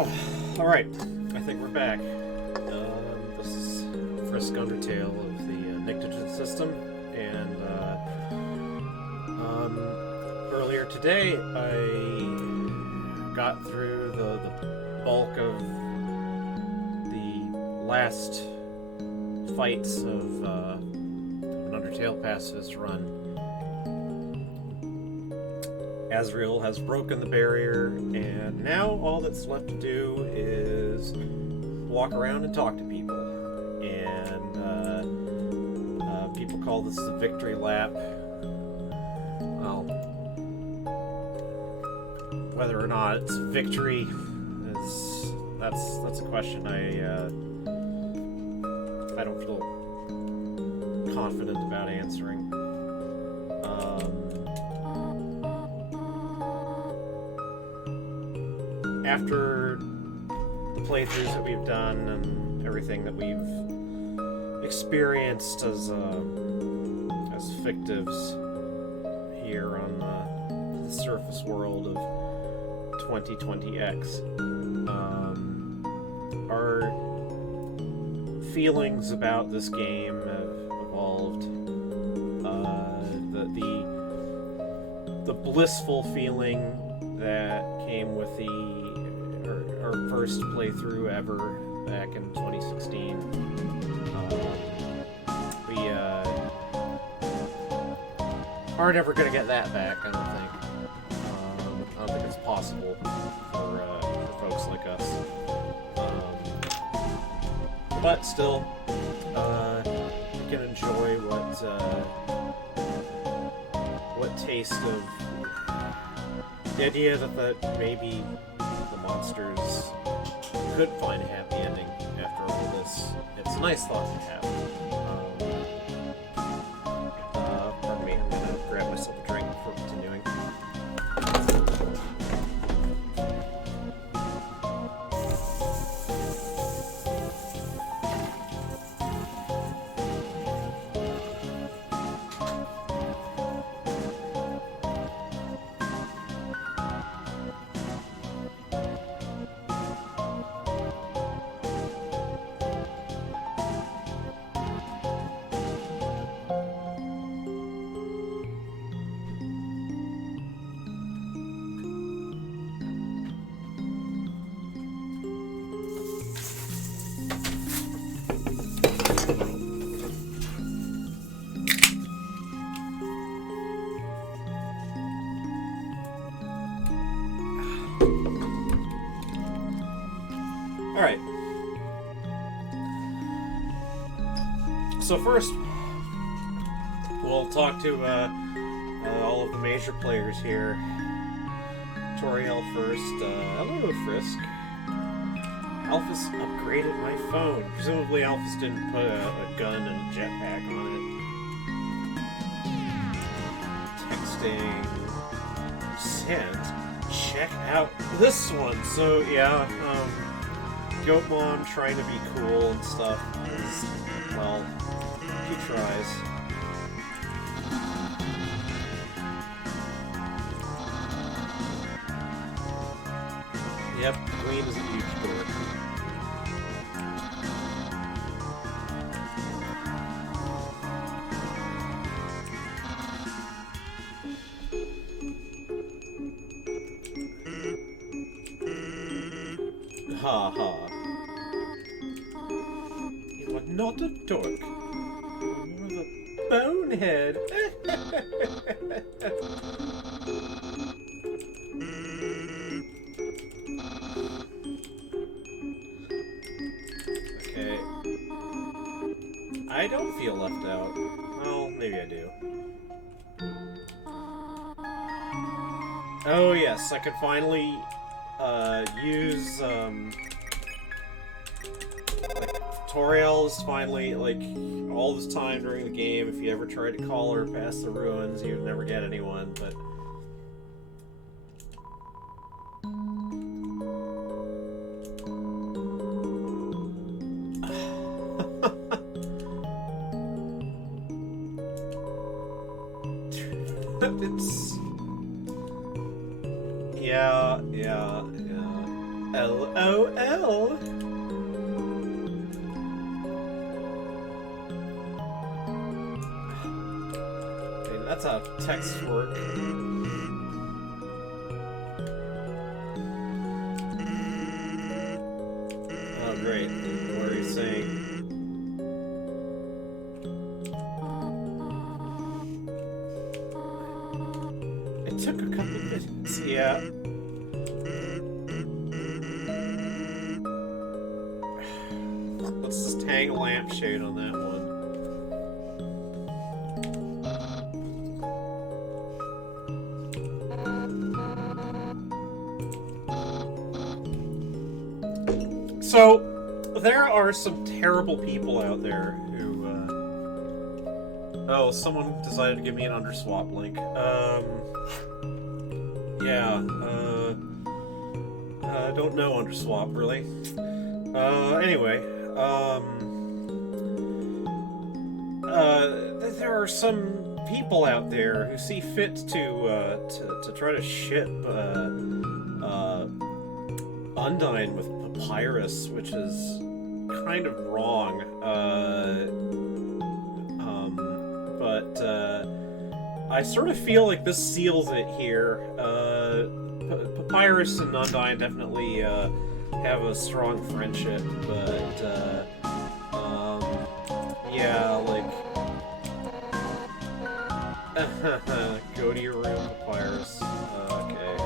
Oh, alright. I think we're back. This is Frisk Undertale of the Nictogen system, and earlier today I got through the bulk of the last fights of an Undertale pacifist run. Azrael has broken the barrier, and now all that's left to do is walk around and talk to people. And people call this the victory lap. Well, whether or not it's a victory is that's a question I don't feel confident about answering. After the playthroughs that we've done and everything that we've experienced as fictives here on the surface world of 2020X, our feelings about this game have evolved. The blissful feeling that came with our first playthrough ever back in 2016. We aren't ever going to get that back, I don't think. I don't think it's possible for folks like us. But still, we can enjoy what taste of the idea that maybe the monsters could find a happy ending after all this. It's a nice thought to have. Pardon me, I'm gonna grab myself a drink before continuing. Alright. So first, we'll talk to all of the major players here. Toriel first. Hello, Frisk. Alphys upgraded my phone. Presumably Alphys didn't put a gun and a jetpack on it. Texting. Sent. Check out this one. So, yeah, Goat Mom trying to be cool and stuff is, well, he tries. Yep, Queen is a huge dork. Ha ha. You are not a dork. You're more of a bonehead. Okay. I don't feel left out. Well, maybe I do. Oh yes, I could finally use Toriel's finally, like, all this time during the game, if you ever tried to call her past the ruins, you'd never get anyone, but it's... Yeah. LOL. Okay, that's how texts work. Oh, great. What are you saying? It took a couple of minutes. Yeah. Let's just hang a lampshade on that one. So, there are some terrible people out there who, oh, someone decided to give me an underswap link. Yeah, I don't know underswap, really. Anyway, there are some people out there who see fit to try to ship, Undyne with Papyrus, which is kind of wrong. But I sort of feel like this seals it here. Papyrus and Undyne definitely have a strong friendship, but yeah, like go to your room, Papyrus. Okay.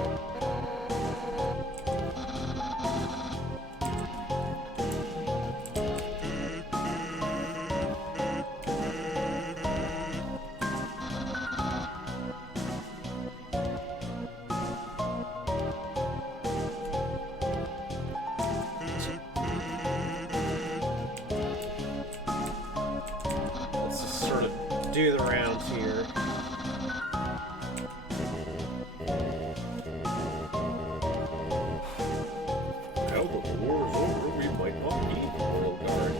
Do the rounds here. Now that the war is over, we might not need the Royal Guard.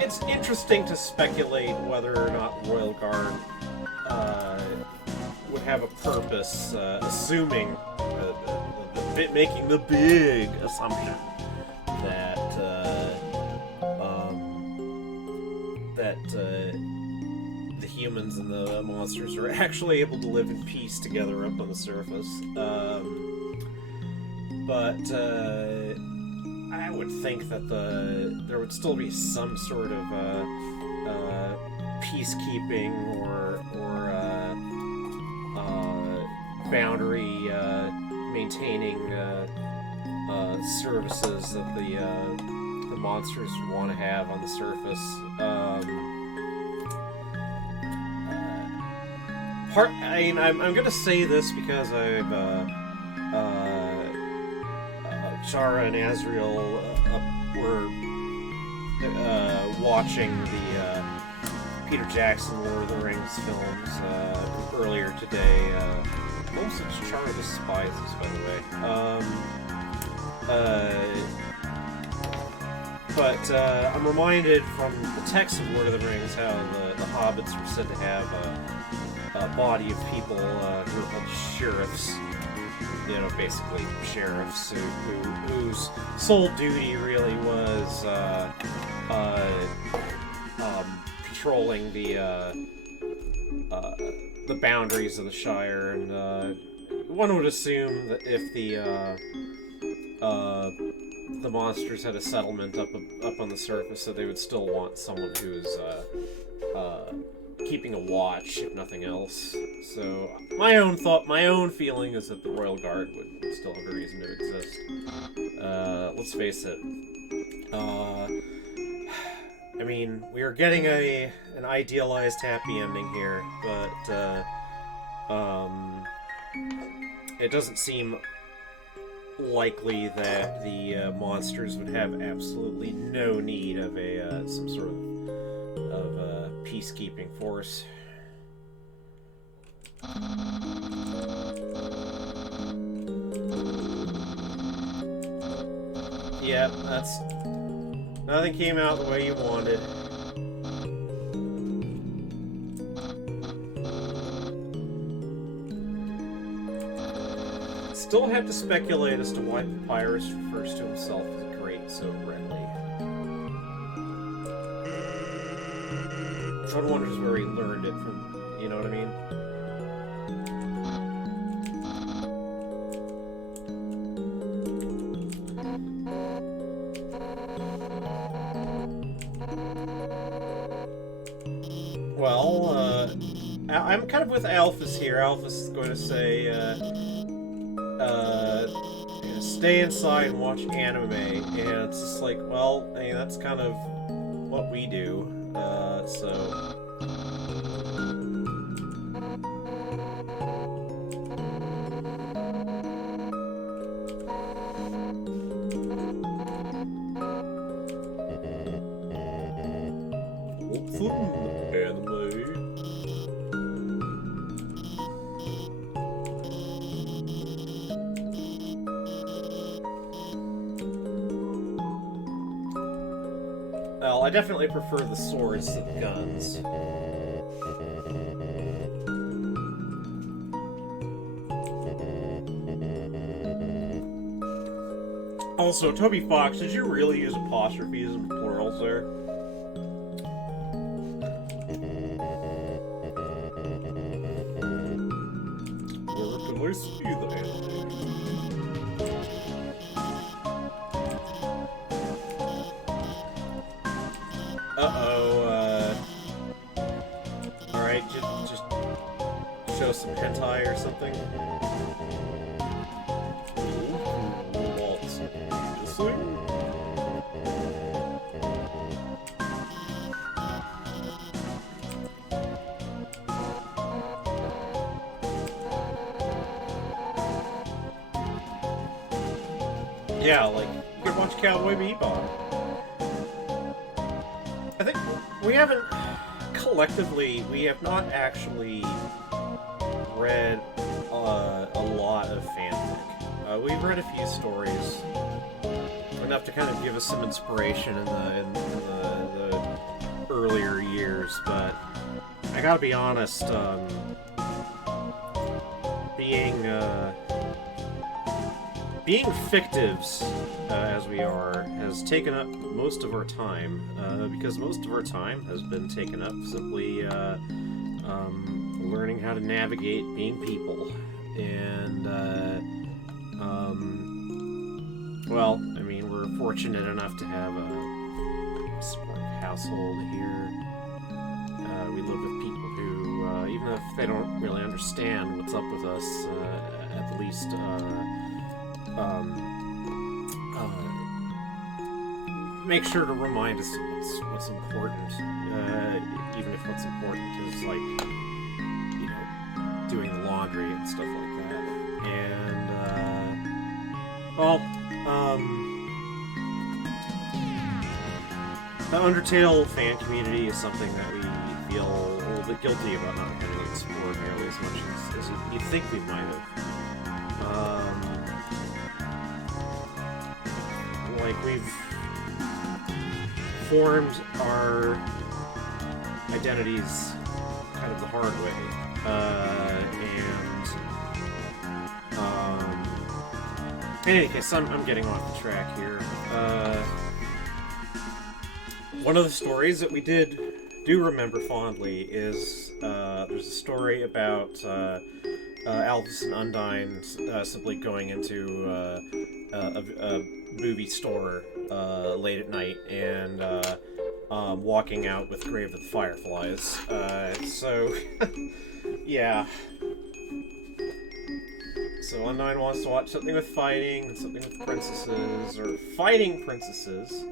It's interesting to speculate whether or not Royal Guard would have a purpose, assuming, making the big assumption that the humans and the monsters are actually able to live in peace together up on the surface. But I would think that there would still be some sort of peacekeeping or boundary maintaining services that the monsters want to have on the surface. I'm gonna say this because I've Shara and Azrael were watching the Peter Jackson Lord of the Rings films earlier today. Most of Shara despises, by the way. But I'm reminded from the text of Lord of the Rings how the hobbits were said to have a body of people who were called sheriffs. You know, basically sheriffs whose sole duty really was patrolling the boundaries of the Shire, and one would assume that if the monsters had a settlement up on the surface, that they would still want someone who's keeping a watch, if nothing else. So my own feeling is that the Royal Guard would still have a reason to exist. Let's face it. I mean, we are getting an idealized happy ending here, but it doesn't seem likely that the monsters would have absolutely no need of some sort of peacekeeping force. Yep, nothing came out the way you wanted. still have to speculate as to why Papyrus refers to himself as great so readily. One wonders where he learned it from, you know what I mean? Well, I'm kind of with Alphys here. Alphys is going to say, stay inside and watch anime, and it's just like, well, I mean, that's kind of what we do, so... Well, I definitely prefer the swords to the guns. Also, Toby Fox, did you really use apostrophes and plurals there? Where can I see the anime? Alright, just show some hentai or something. Yeah, like, you could watch Cowboy Bebop. I think we haven't, collectively, we have not actually read a lot of fanfic. We've read a few stories, enough to kind of give us some inspiration in the earlier years, but I gotta be honest, being fictives, as we are, has taken up most of our time, because most of our time has been taken up simply learning how to navigate being people. And, well, I mean, we're fortunate enough to have a supportive household here. We live with people who, even if they don't really understand what's up with us, at least, make sure to remind us what's important, even if what's important is, like, you know, doing the laundry and stuff like that. And, well, the Undertale fan community is something that we feel a little bit guilty about not having explored nearly as much as you'd think we might have. Like, we've formed our identities kind of the hard way. In any case, I'm getting off the track here. One of the stories that we do remember fondly is there's a story about Alphys and Undyne simply going into a movie store late at night and walking out with Grave of the Fireflies. So, yeah. So Undyne wants to watch something with fighting, and something with princesses, or fighting princesses.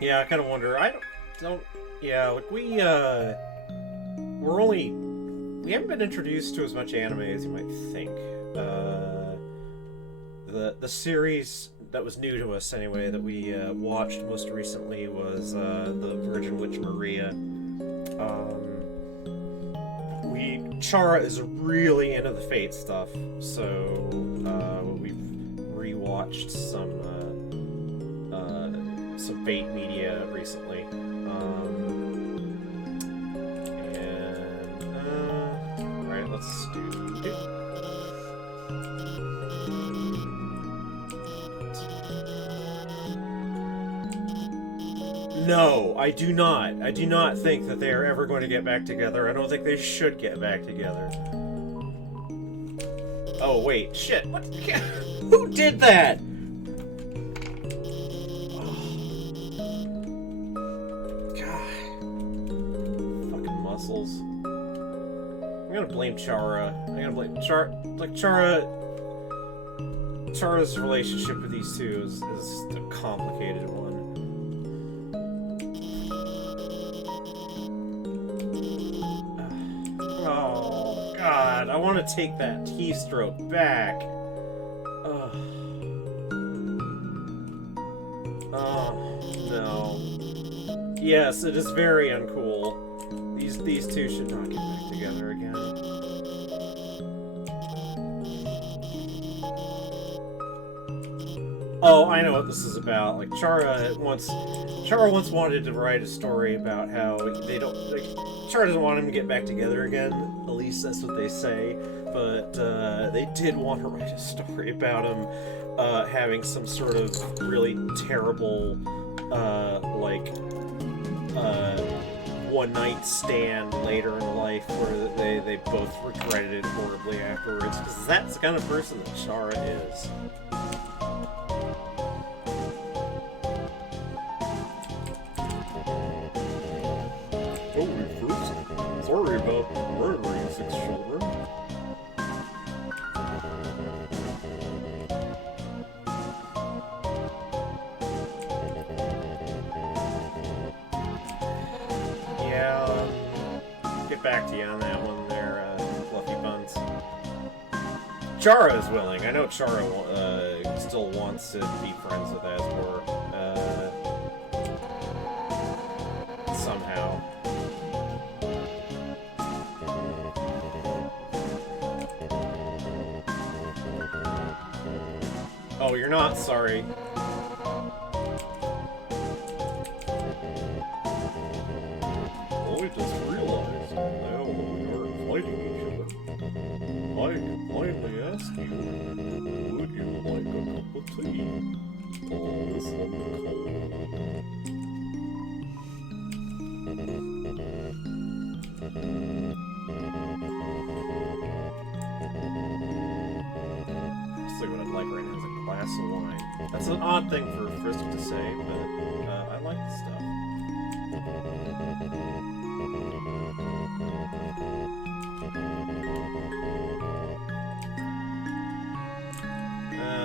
Yeah, I kind of wonder. Yeah, like we haven't been introduced to as much anime as you might think. The series that was new to us anyway that we watched most recently was the Virgin Witch Maria. Chara is really into the Fate stuff, so we've rewatched some Fate media recently. let's do... No, I do not. I do not think that they are ever going to get back together. I don't think they should get back together. Oh, wait. Shit. What? Who did that? I'm gonna blame Chara. I'm gonna blame Chara's relationship with these two is a complicated one. Oh God, I want to take that T-stroke back. Oh no. Yes, it is very uncool. These two should not get back together again. Oh, I know what this is about. Like Chara once wanted to write a story about how they don't like Chara doesn't want him to get back together again. At least that's what they say. But they did want to write a story about him having some sort of really terrible one-night stand later in life where they both regretted it horribly afterwards, because that's the kind of person that Chara is. Oh, Frisk. Sorry about murdering 6 children. Back to you on that one there, Fluffy Buns. Chara is willing. I know Chara still wants to be friends with Asgore. Somehow. Oh, you're not sorry. Oh, I just realized now that we aren't fighting each other, I can finally ask you, would you like a cup of tea? All this on the cold. So what I'd like right now is a glass of wine. That's an odd thing for Frisk to say, but I like the stuff.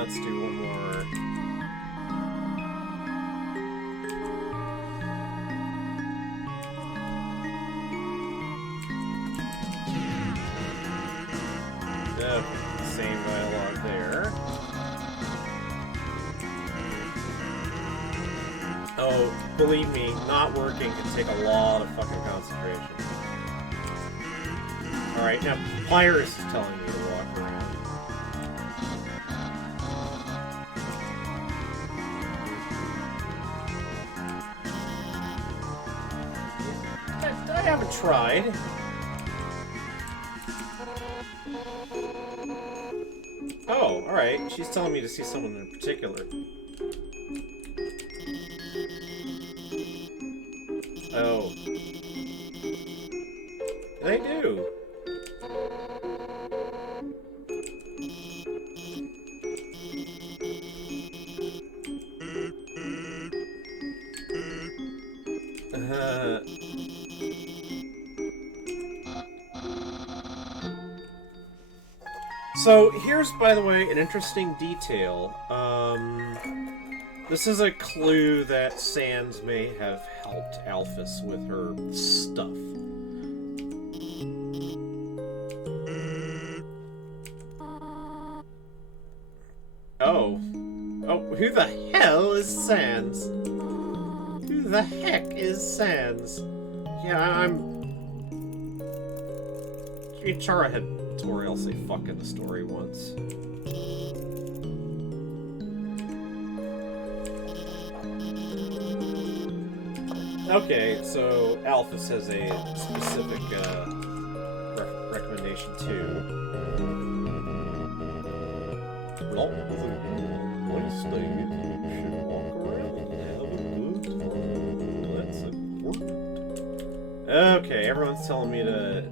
Let's do one more. Same dialogue there. Oh, believe me, not working can take a lot of fucking concentration. Alright, now Pyrus is telling me to walk around. I haven't tried. Oh, alright. She's telling me to see someone in particular. Oh. They do. So, here's, by the way, an interesting detail. This is a clue that Sans may have helped Alphys with her stuff. Oh. Oh, who the hell is Sans? Who the heck is Sans? Yeah, Chara had Toriel say fuck in the story once. Okay, so Alphys has a specific recommendation PlayStation 2. Well, PlayStation should walk around and have a good time. That's important. Okay, everyone's telling me to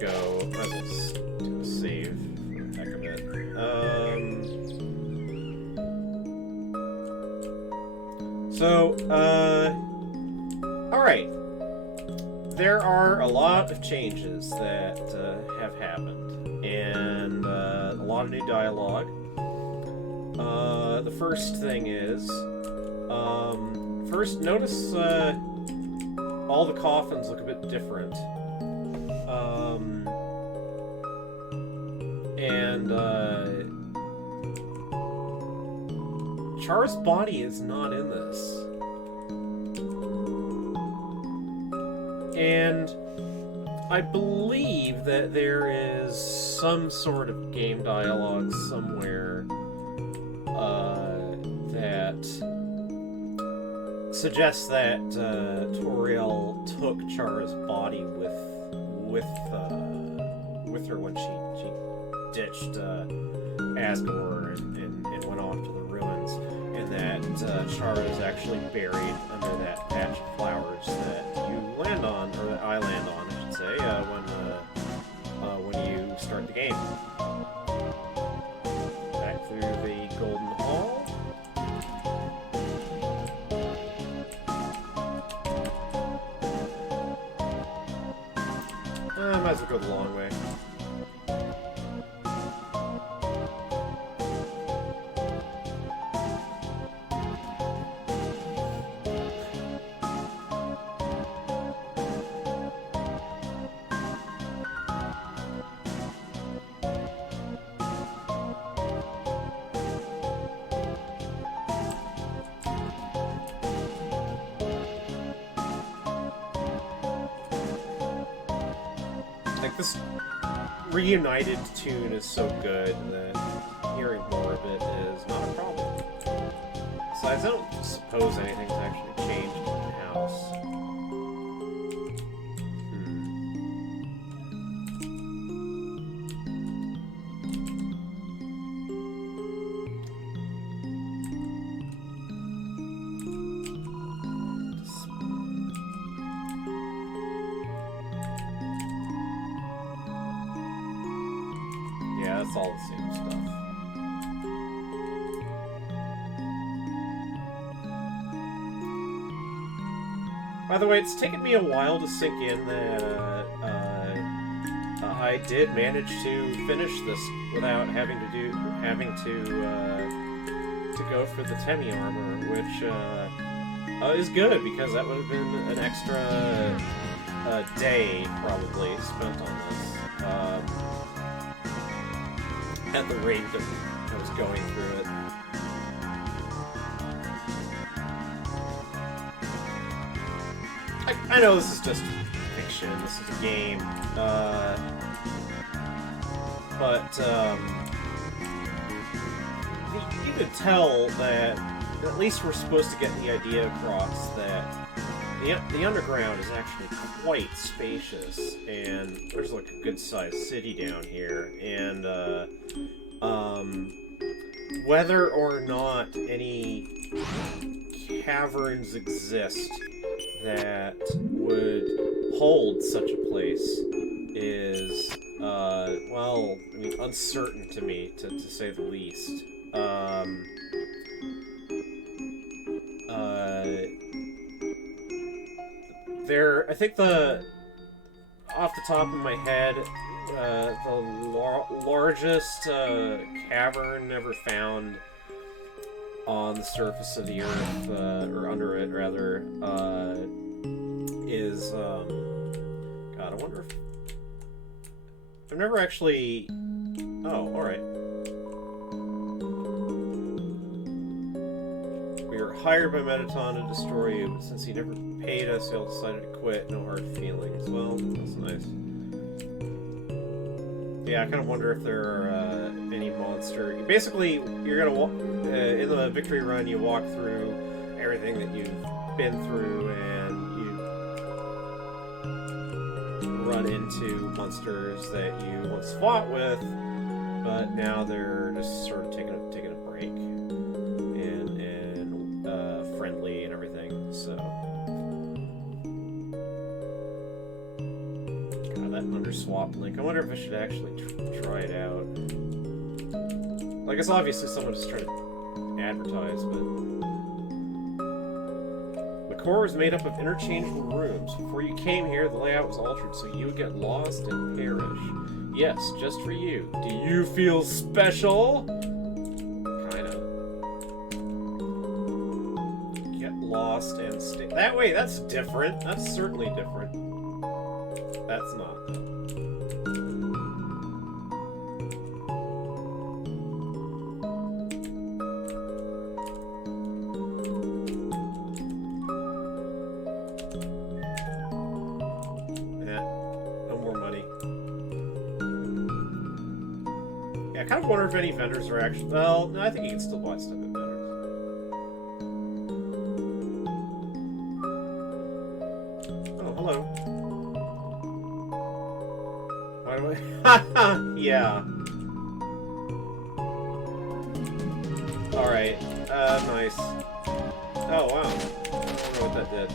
go. Might as well just do a save for the heck of it. Alright. There are a lot of changes that have happened, and a lot of new dialogue. The first thing is, first, notice all the coffins look a bit different. Char's body is not in this. And I believe that there is some sort of game dialogue somewhere that suggests that Toriel took Char's body with her when she ditched Asgore and went off to the ruins, and that Char is actually buried under that patch of flowers that you land on, or that I land on, I should say, when you start the game. Back through the Golden Hall. Might as well go the long way. This reunited tune is so good that hearing more of it is not a problem. Besides, I don't suppose anything's actually changed in the house. Yeah, it's all the same stuff. By the way, it's taken me a while to sink in that I did manage to finish this without having to go for the Temi armor, which is good because that would have been an extra day probably spent on this. At the rate that I was going through it. I know this is just fiction, this is a game, but you could tell that at least we're supposed to get the idea across that the underground is actually quite spacious, and there's like a good-sized city down here, and whether or not any caverns exist that would hold such a place is, well, I mean, uncertain to me, to say the least. I think off the top of my head, the largest cavern ever found on the surface of the Earth, or under it, rather, is, God, I wonder if... I've never actually... Oh, alright. We were hired by Mettaton to destroy you, but since he never paid us, he all decided to quit. No hard feelings. Well, that's nice. Yeah, I kind of wonder if there are any monster... Basically, you're gonna walk... in the victory run, you walk through everything that you've been through, and you run into monsters that you once fought with, but now they're just sort of taking a break and friendly and everything. So, God, that underswap link. I wonder if I should actually try it out. Like, it's obviously someone just trying to advertise, but the core was made up of interchangeable rooms. Before you came here, the layout was altered so you would get lost and perish. Yes, just for you. Do you feel special? Kinda. Get lost and stay. That way, that's different. That's certainly different. That's not, though. I kind of wonder if any vendors are actually... Well, no, I think you can still buy stuff at vendors. Oh, hello. Why do I... Yeah. Alright. Nice. Oh, wow. I don't know what that did.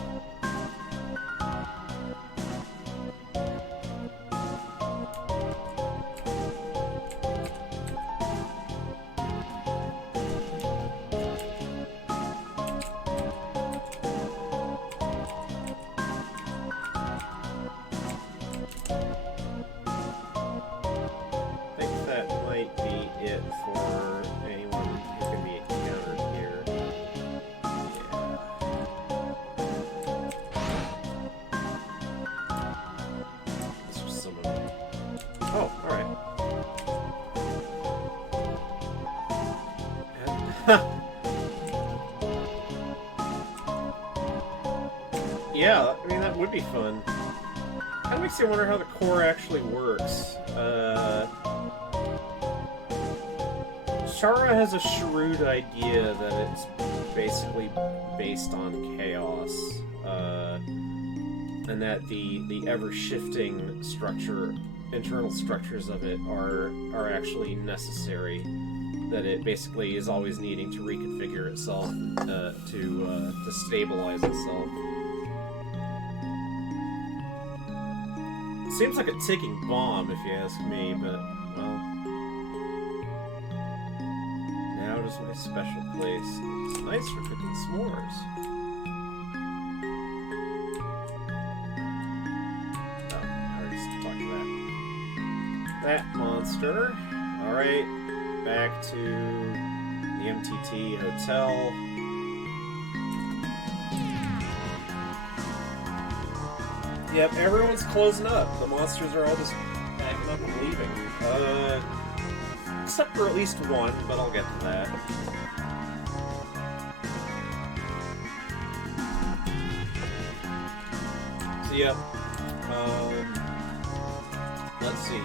Oh, alright. Yeah, I mean, that would be fun. Kind of makes you wonder how the core actually works. Chara has a shrewd idea that it's basically based on chaos, and that the ever-shifting internal structures of it are actually necessary. That it basically is always needing to reconfigure itself to stabilize itself. Seems like a ticking bomb, if you ask me, but well. Now it is my special place. It's nice for cooking s'mores. That monster. Alright, back to the MTT Hotel. Yep, everyone's closing up. The monsters are all just backing up and leaving. Except for at least one, but I'll get to that. So, yep. Let's see.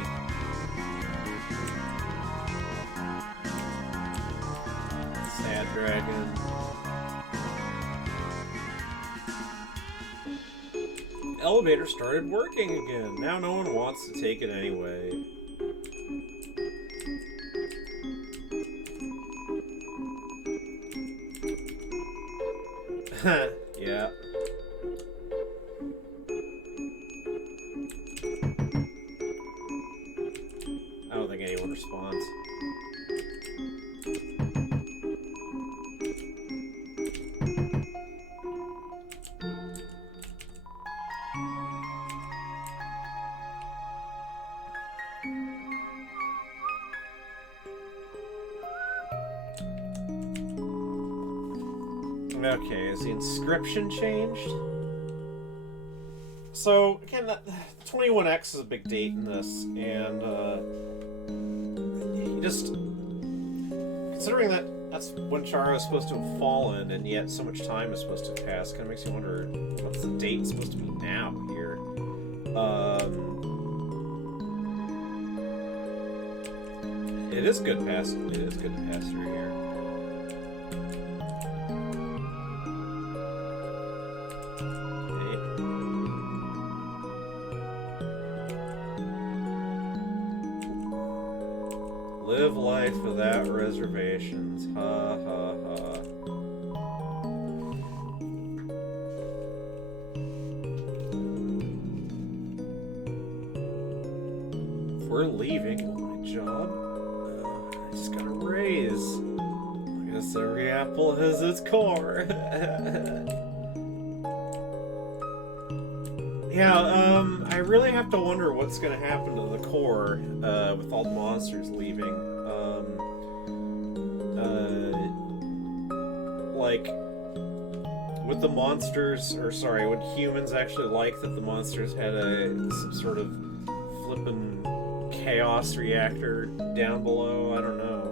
Sad dragon. Elevator started working again. Now no one wants to take it anyway. Yeah. I don't think anyone responds. Okay, is the inscription changed? So, again, that 21X is a big date in this, and, you just... Considering that that's when Chara is supposed to have fallen, and yet so much time is supposed to have passed, kind of makes you wonder, what's the date supposed to be now here? It is good to pass through here. Live life without reservations. Ha ha ha. If we're leaving my job, I just got a raise. I guess every apple has its core. Yeah, I really have to wonder what's going to happen to the core with all the monsters leaving. Like, would the monsters, or sorry, would humans actually like that the monsters had some sort of flippin' chaos reactor down below? I don't know.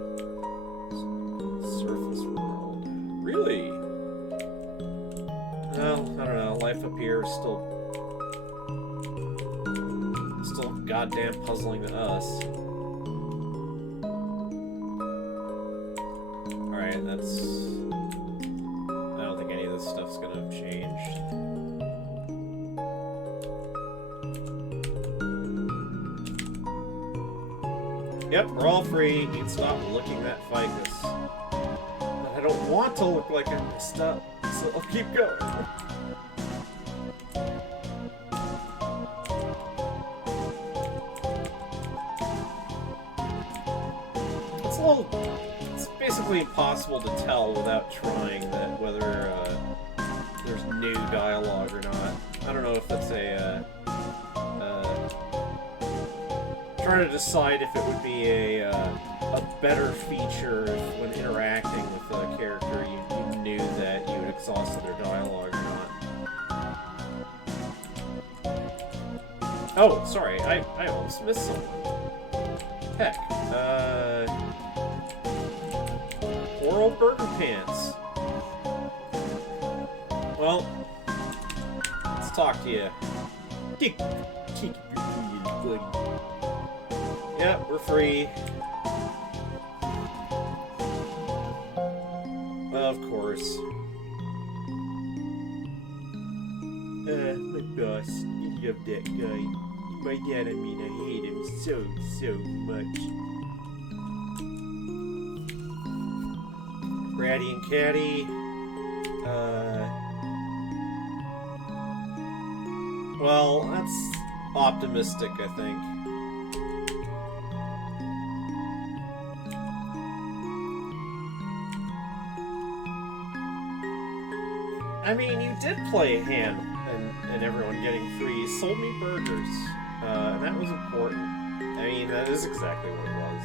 Surface world. Really? Well, I don't know. Life up here is still goddamn puzzling to us. Alright, that's... I don't think any of this stuff's gonna have changed. Yep, we're all free. You can stop licking that ficus. But I don't want to look like I messed up, so I'll keep going. It's basically impossible to tell without trying that whether there's new dialogue or not. I don't know if that's trying to decide if it would be a better feature if when interacting with a character you knew that you had exhausted their dialogue or not. Oh, sorry, I almost missed someone. Heck, poor old Burger Pants. Well, let's talk to you. Kick your buddy. Yeah, we're free. Of course. My boss, you love that guy. My dad, I mean, I hate him so much. Ratty and Catty. Well, that's optimistic, I think. I mean, you did play a hand in everyone getting free. You sold me burgers. And that was important. I mean, that is exactly what it was.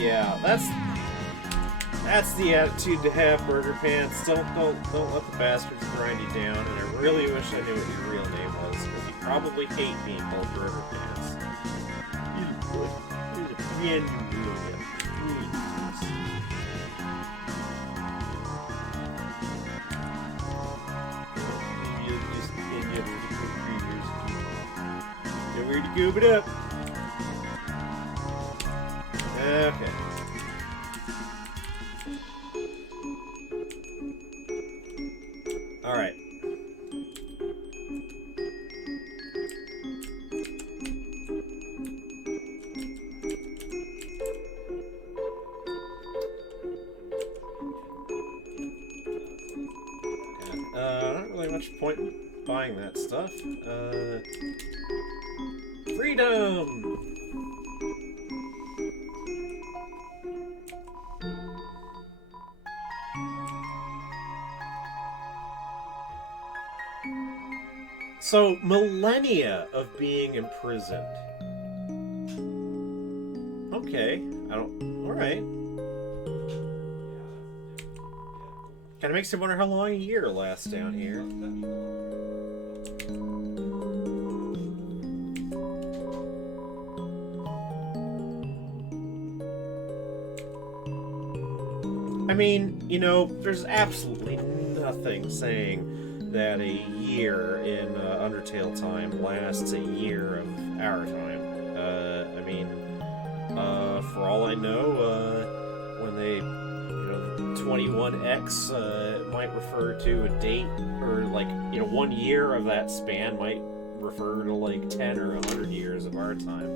Yeah, that's the attitude to have, Burger Pants. Don't let the bastards grind you down. And I really wish I knew what your real name was, because you probably hate being called Burger Pants. Here's a brand new real name. Nowhere to go but up. Okay. Alright. Not really much point in buying that stuff. Freedom! So, millennia of being imprisoned. Okay, alright. Kinda makes you wonder how long a year lasts down here. I mean, you know, there's absolutely nothing saying that a year in Undertale time lasts a year of our time. I mean, for all I know, when they, 21X might refer to a date, or 1 year of that span might refer to like 10 or 100 years of our time.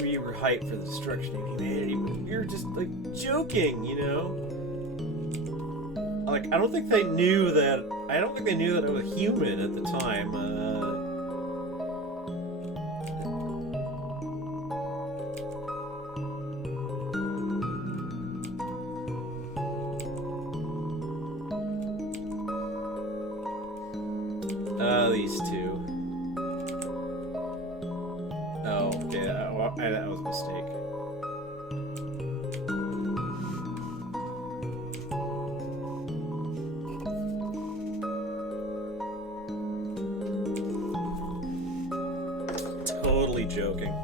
We were hyped for the destruction of humanity, but we were just like joking, you know? Like, I don't think they knew that I was human at the time. These two. Oh, okay, that was a mistake. Totally joking.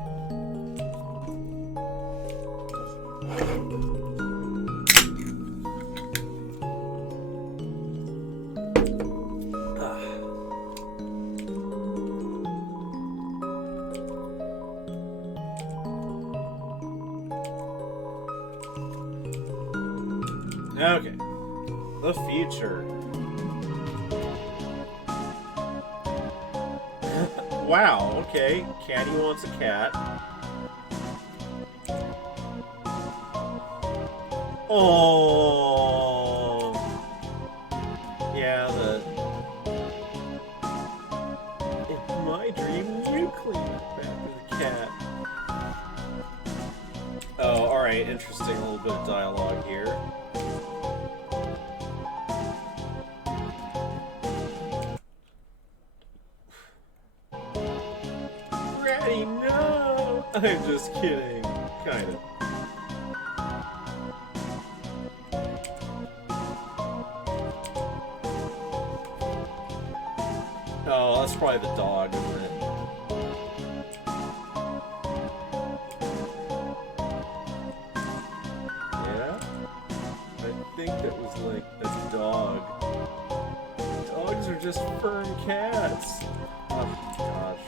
Okay. The future. Wow, okay. Caddy wants a cat. Oh. Yeah, in my dream, you clean up after the cat. Oh, alright, interesting. A little bit of dialogue here. Granny, no! I'm just kidding. Kind of. Oh, that's probably the dog, isn't it? Yeah? I think that was like a dog. Dogs are just firm cats. Oh, gosh.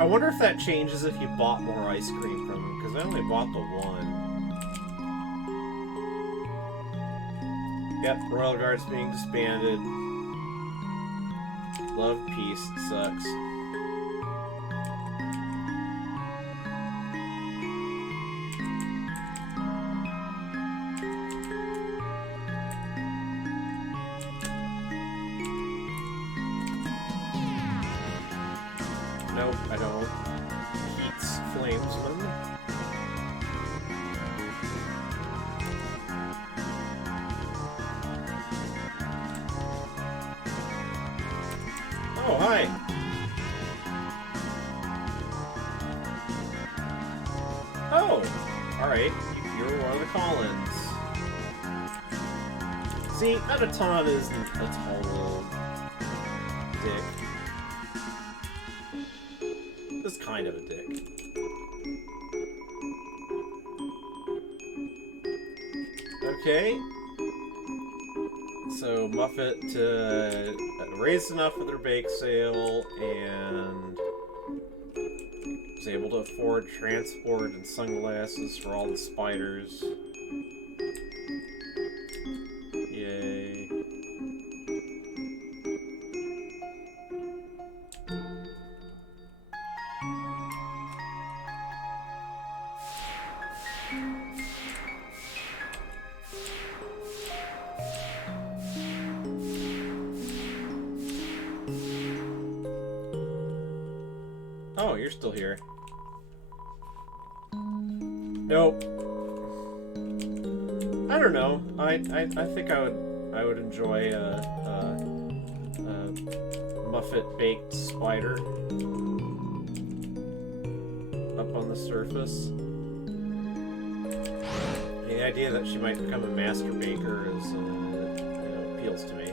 I wonder if that changes if you bought more ice cream from them, because I only bought the one. Yep, Royal Guard's being disbanded. Love, peace, sucks. Nope, I don't. Heats flamesman. Oh, hi. Oh, alright. You're one of the Collins. See, Undertale isn't a total dick. Just kind of a dick. Okay. So Muffet raised enough for their bake sale and was able to afford transport and sunglasses for all the spiders. Yay. Oh, you're still here. Nope. I don't know. I think I would enjoy a Muffet baked spider up on the surface. The idea that she might become a master baker is, appeals to me.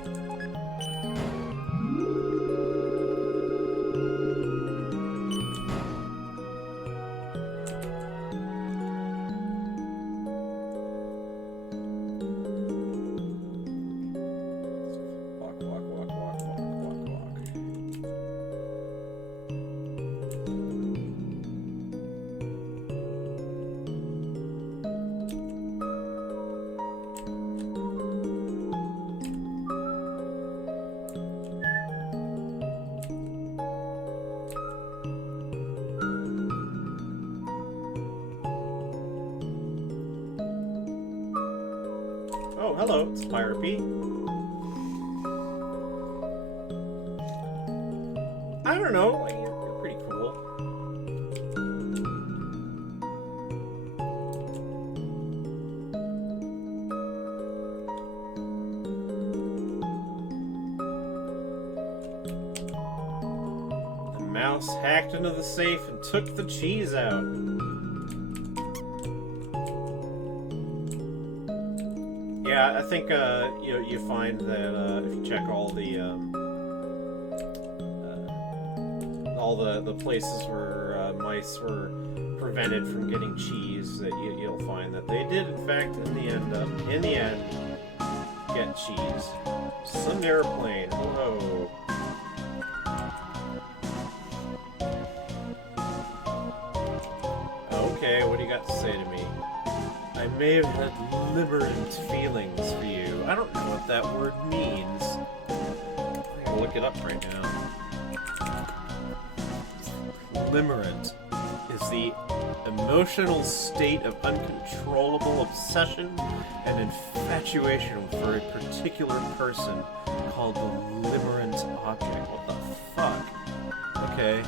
Oh, hello, it's Pirate Pete. I don't know, like, you're pretty cool. The mouse hacked into the safe and took the cheese out. Yeah, I think you find that if you check all the places where mice were prevented from getting cheese, that you'll find that they did in fact in the end get cheese. Sun airplane, hello. Okay, what do you got to say to me? I may have had limerent feelings for you. I don't know what that word means. I'm gonna look it up right now. Limerent is the emotional state of uncontrollable obsession and infatuation for a particular person called the limerent object. What the fuck? Okay.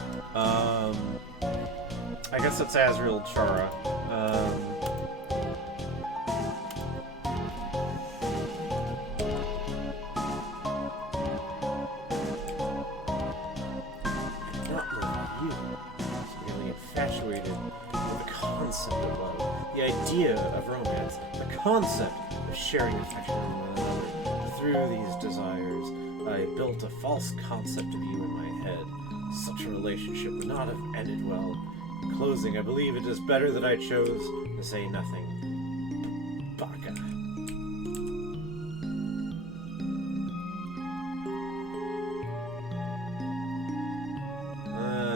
I guess it's Azrael Chara. The idea of romance, the concept of sharing affection with one another. Through these desires, I built a false concept of you in my head. Such a relationship would not have ended well. In closing, I believe it is better that I chose to say nothing. Baka.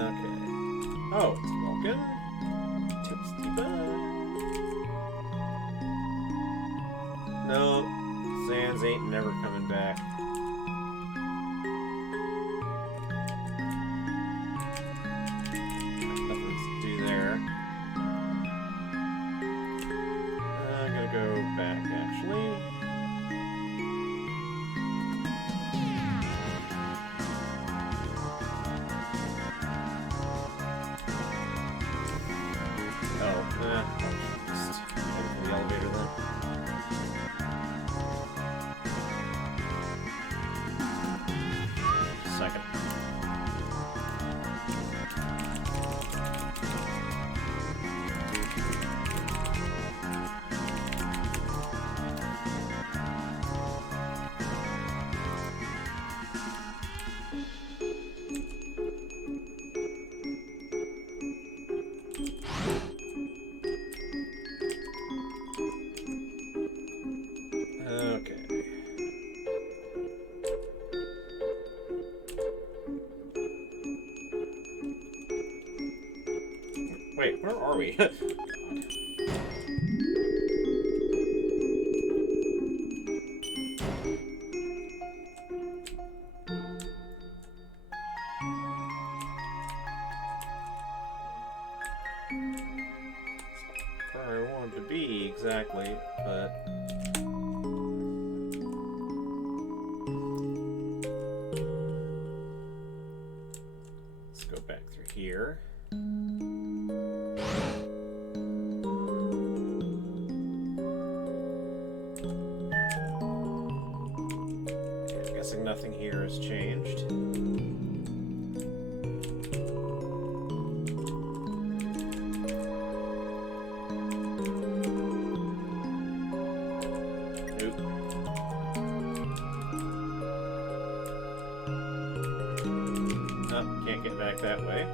Okay. Oh, it's Vulcan. Tipsy Bud. No, Sans ain't never coming back. Nothing to do there. I'm gonna go back, actually. Oh, just head for the elevator then. Second. Okay. Wait, where are we? Where I wanted to be exactly, but let's go back through here. I'm guessing nothing here has changed. Can't get back that way.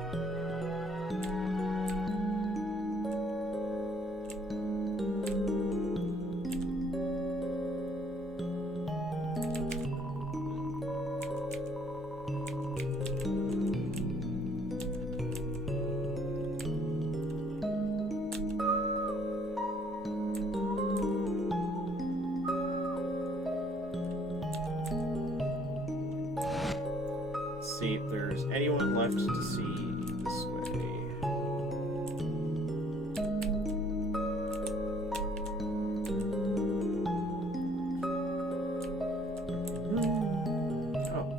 See if there's anyone left to see this way.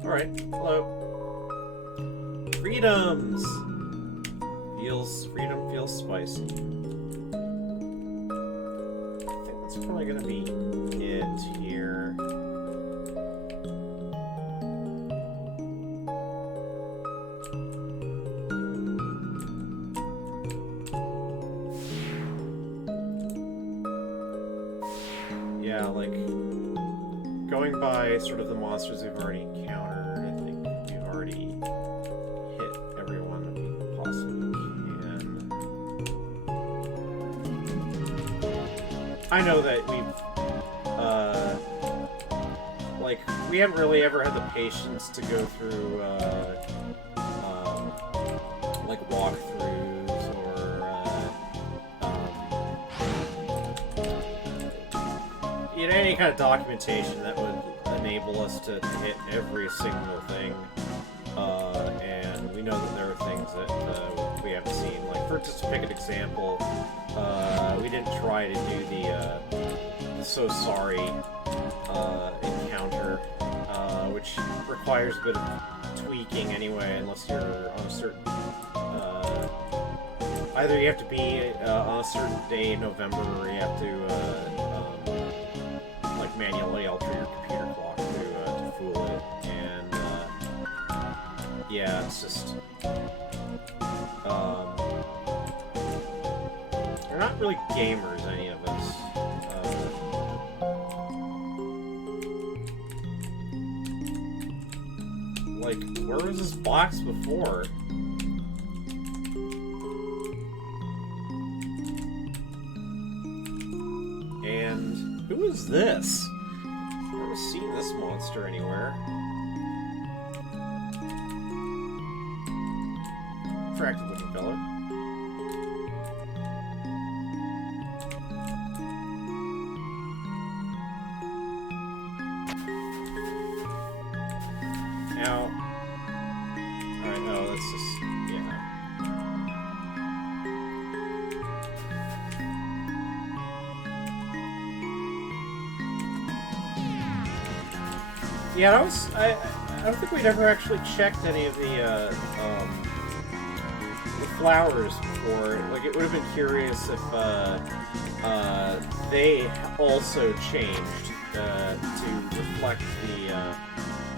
Alright, hello. Freedoms! Freedom feels spicy. I think that's probably gonna be it here. Yeah, like, going by sort of the monsters we've already encountered, I think we've already hit everyone that we possibly can. I know that like, we haven't really ever had the patience to go through, like, walkthroughs or, any kind of documentation that would enable us to hit every single thing. And we know that there are things that we haven't seen. Like, for just to pick an example, we didn't try to do the So Sorry encounter, which requires a bit of tweaking anyway, unless you're on a certain... either you have to be on a certain day in November, or you have to like manually alter your computer clock to fool it, and yeah, it's just we're not really gamers, any of us. Like, where was this box before? And who is this? I've never seen this monster anywhere. Attractive looking fella. Now, alright, no, that's just, yeah. Yeah, I don't think we'd ever actually checked any of the flowers before. Like, it would have been curious if they also changed to reflect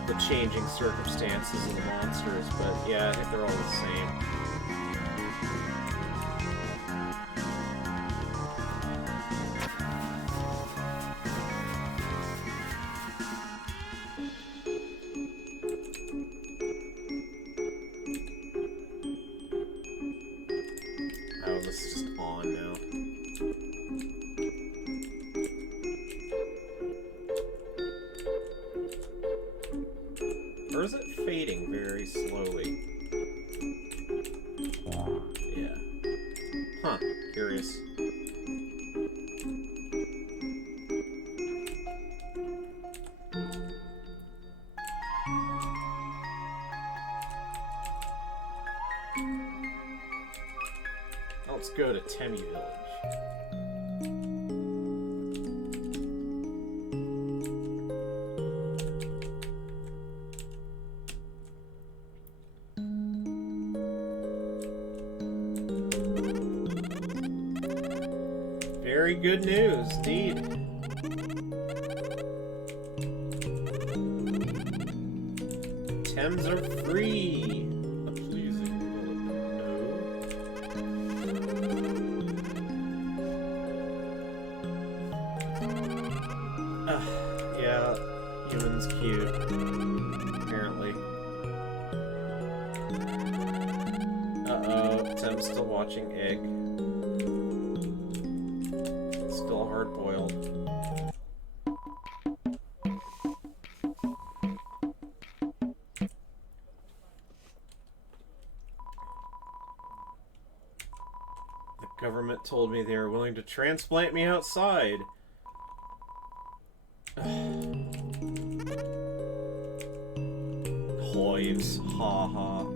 the changing circumstances of the monsters, but yeah, I think they're all the same. Oh, this is just on now. Or is it fading very slowly? Yeah. Huh. Curious. Let's go to Temmie Village. Very good news, indeed. Thames are free. A pleasing development. No. Yeah, human's cute. Apparently. Uh-oh, Thames still watching Egg. Still hard-boiled. The government told me they were willing to transplant me outside. Hives, ha-ha.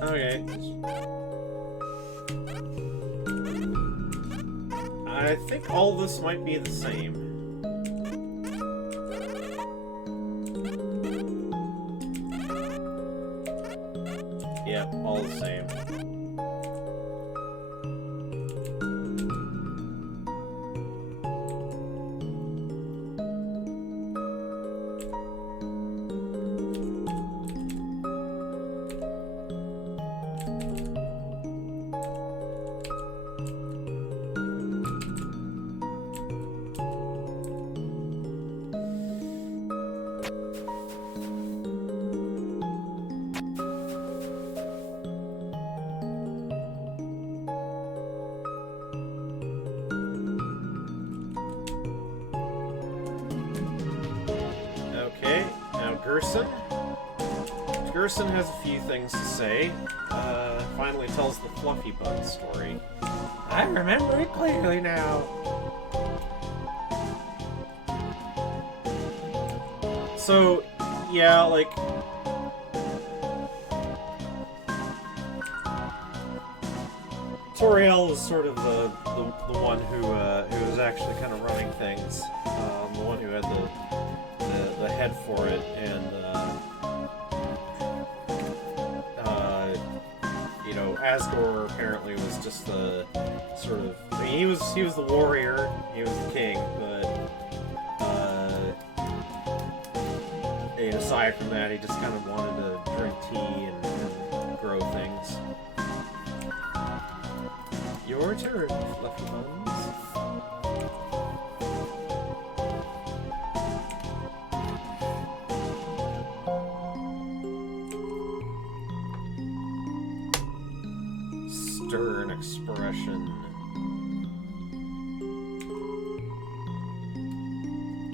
Okay. think all this might be the same. Yep, all the same. Gerson has a few things to say. Finally tells the Fluffy Bun story. I remember it clearly now. So, yeah, like... Toriel was sort of the one who was actually kind of running things. The one who had the head for it, and you know, Asgore apparently was just the sort of... I mean, he was the warrior, he was the king, but and aside from that, he just kind of wanted to drink tea and grow things. Your turn, Fluffy Buns. Stern expression.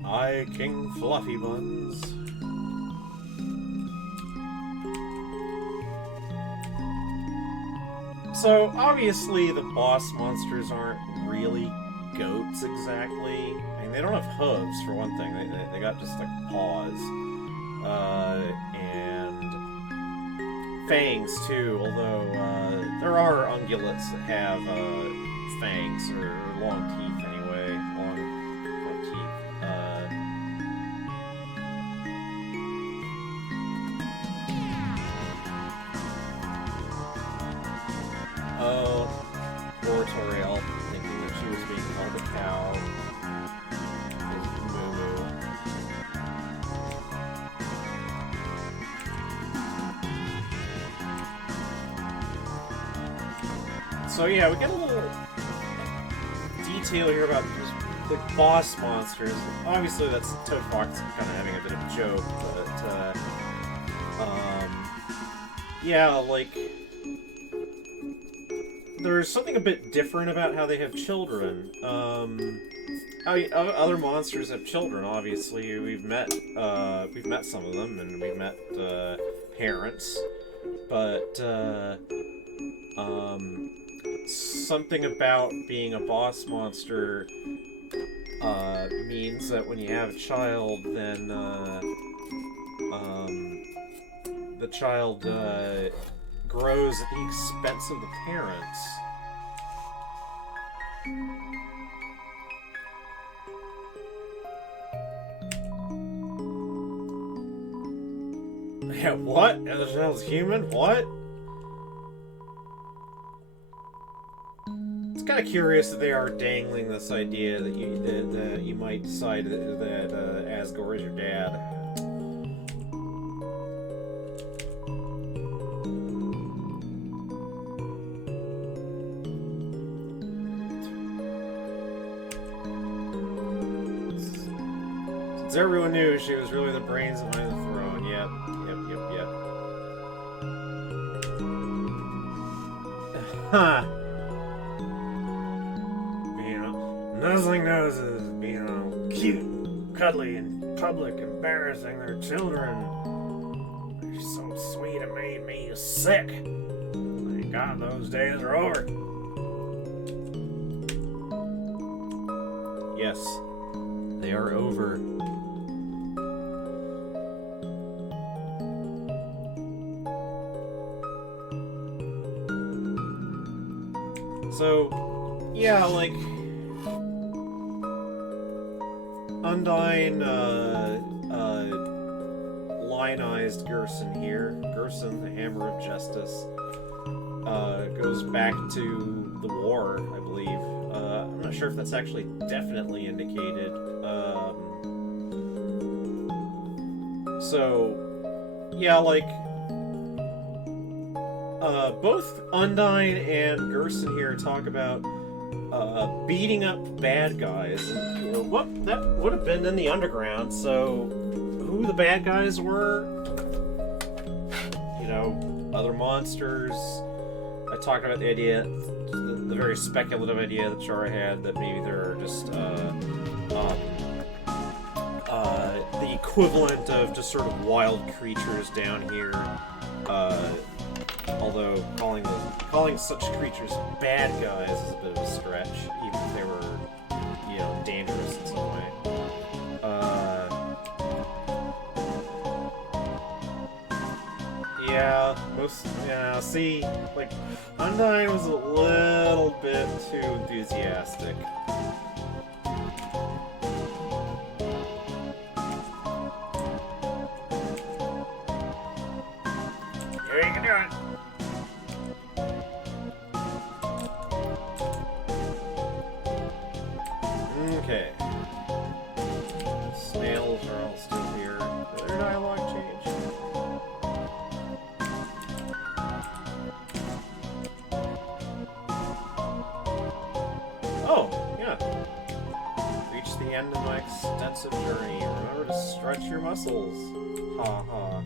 I, King Fluffy Buns. So, obviously, the boss monsters aren't really goats exactly. I mean, they don't have hooves, for one thing. They got just, like, paws. And fangs, too, although there are ungulates that have fangs, or long teeth, anyway. Long front teeth. Oh, poor Toriel, thinking that she was being called a cow. Moo-moo. So yeah, we get a little detail here about the boss monsters. Obviously that's Toad Fox kind of having a bit of a joke, but yeah, like... There's something a bit different about how they have children. I mean, other monsters have children. Obviously, we've met some of them, and we've met parents. But something about being a boss monster means that when you have a child, then the child grows at the expense of the parents. Yeah, what? And the child's human? What? It's kind of curious that they are dangling this idea that you might decide that Asgore is your dad. Everyone knew she was really the brains behind the throne. Yep. Huh. You know, nuzzling noses, being all cute, cuddly, in public, embarrassing their children. They're so sweet, it made me sick. Thank God those days are over. Yes, they are over. So, yeah, like, Undyne, lionized Gerson here. Gerson, the Hammer of Justice, goes back to the war, I believe. I'm not sure if that's actually definitely indicated. So, yeah, like, both Undyne and Gerson here talk about beating up bad guys. And, you know, what that would have been in the underground, so who the bad guys were, you know, other monsters. I talked about the idea, the very speculative idea that Chara had, that maybe there are just the equivalent of just sort of wild creatures down here. Although calling such creatures bad guys is a bit of a stretch, even if they were, you know, dangerous in some way. Yeah, see, like, Undyne was a little bit too enthusiastic. Yeah, you can do it! Okay. Snails are all still here. Did their dialogue change? Oh, yeah. Reach the end of my extensive journey. Remember to stretch your muscles. Ha ha.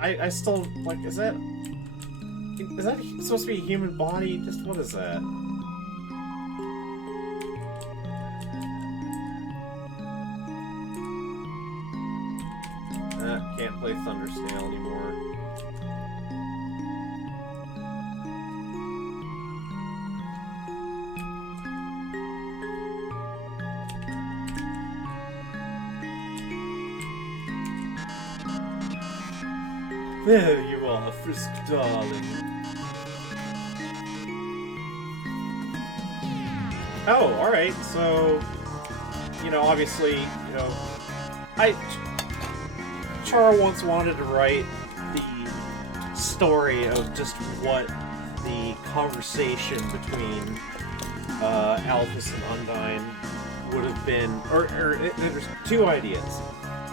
I still, like, is that supposed to be a human body? Just what is that? Can't play Thundersnail anymore. There you are, Frisk, darling. Oh, alright, so, you know, obviously, you know, Chara once wanted to write the story of just what the conversation between Alphys and Undyne would have been, or there's two ideas.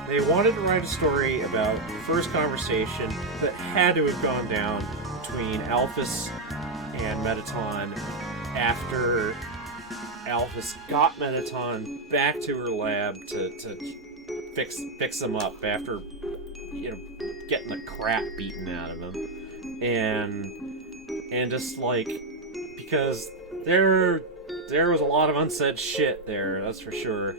They wanted to write a story about the first conversation that had to have gone down between Alphys and Mettaton after Alphys got Mettaton back to her lab to fix him up after, you know, getting the crap beaten out of him, and just like, because there was a lot of unsaid shit there, that's for sure.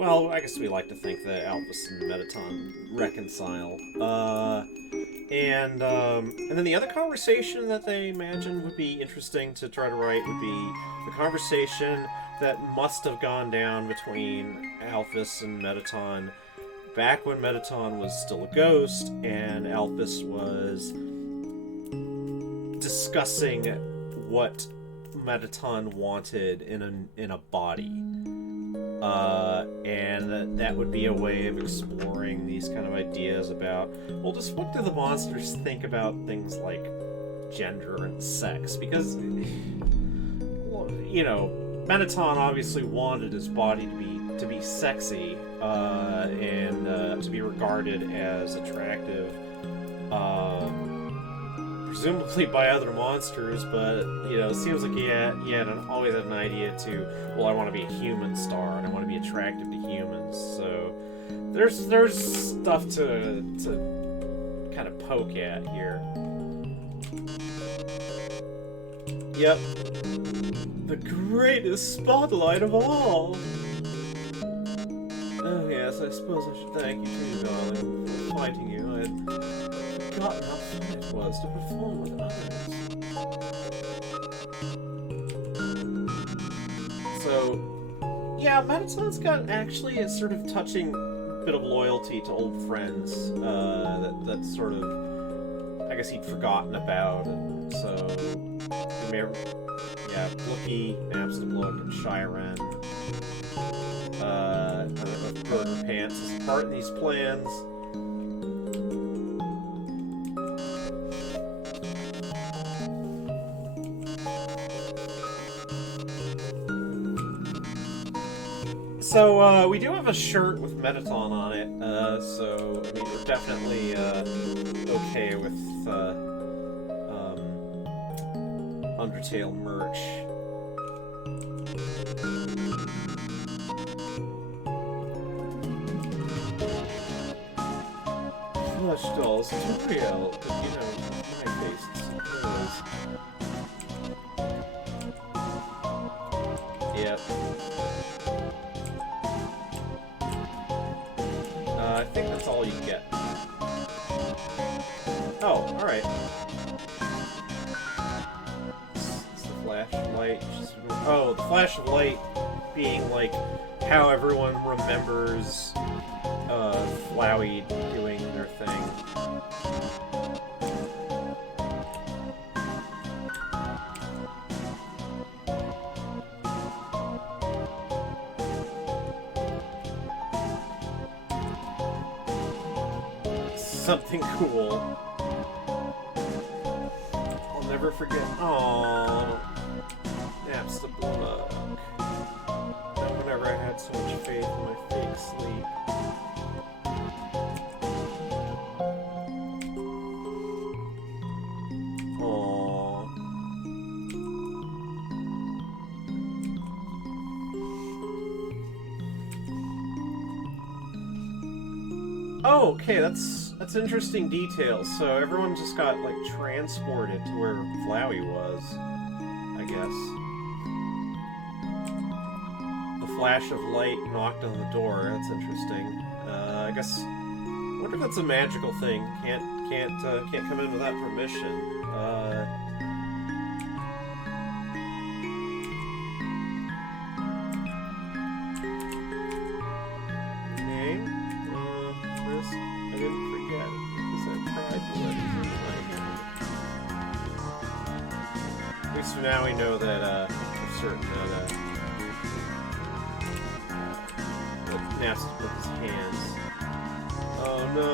Well, I guess we like to think that Alphys and Mettaton reconcile. And then the other conversation that they imagined would be interesting to try to write would be the conversation that must have gone down between Alphys and Mettaton back when Mettaton was still a ghost and Alphys was discussing what Mettaton wanted in a body. And that would be a way of exploring these kind of ideas about, well, just what do the monsters think about things like gender and sex? Because, you know, Mettaton obviously wanted his body to be sexy, and to be regarded as attractive, presumably by other monsters, but, you know, it seems like he always had an idea to, well, I want to be a human star, and I want to be attractive to humans, so there's stuff to kind of poke at here. Yep. The greatest spotlight of all! Oh yes, I suppose I should thank you too, darling, for fighting you. I had forgotten how fun it was to perform with others. So, yeah, Mettaton's got actually a sort of touching bit of loyalty to old friends, that sort of guess he'd forgotten about, and so he may, yeah, Blookie, Naps to Blook, and Shyren. I don't know if Burger Pants is part of these plans. So, we do have a shirt with Metaton on it, so, I mean, we're definitely, okay with, Undertale merch. Flush dolls, tutorial, but, you know, my face is Yep. I think that's all you get. Oh, alright. It's the flashlight. Oh, the flash of light being like how everyone remembers Flowey doing their thing. Something cool. I'll never forget. Aww. Naps the Blook. No one ever had so much faith in my fake sleep. Aww. Oh, okay, that's interesting details. So everyone just got, like, transported to where Flowey was, I guess. The flash of light knocked on the door. That's interesting. I guess. I wonder if that's a magical thing. Can't come in without permission. Name? Frisk. I didn't forget. Because I tried to let it in my head. At least for now we know that, for certain that, Naps to put his hands. Oh no.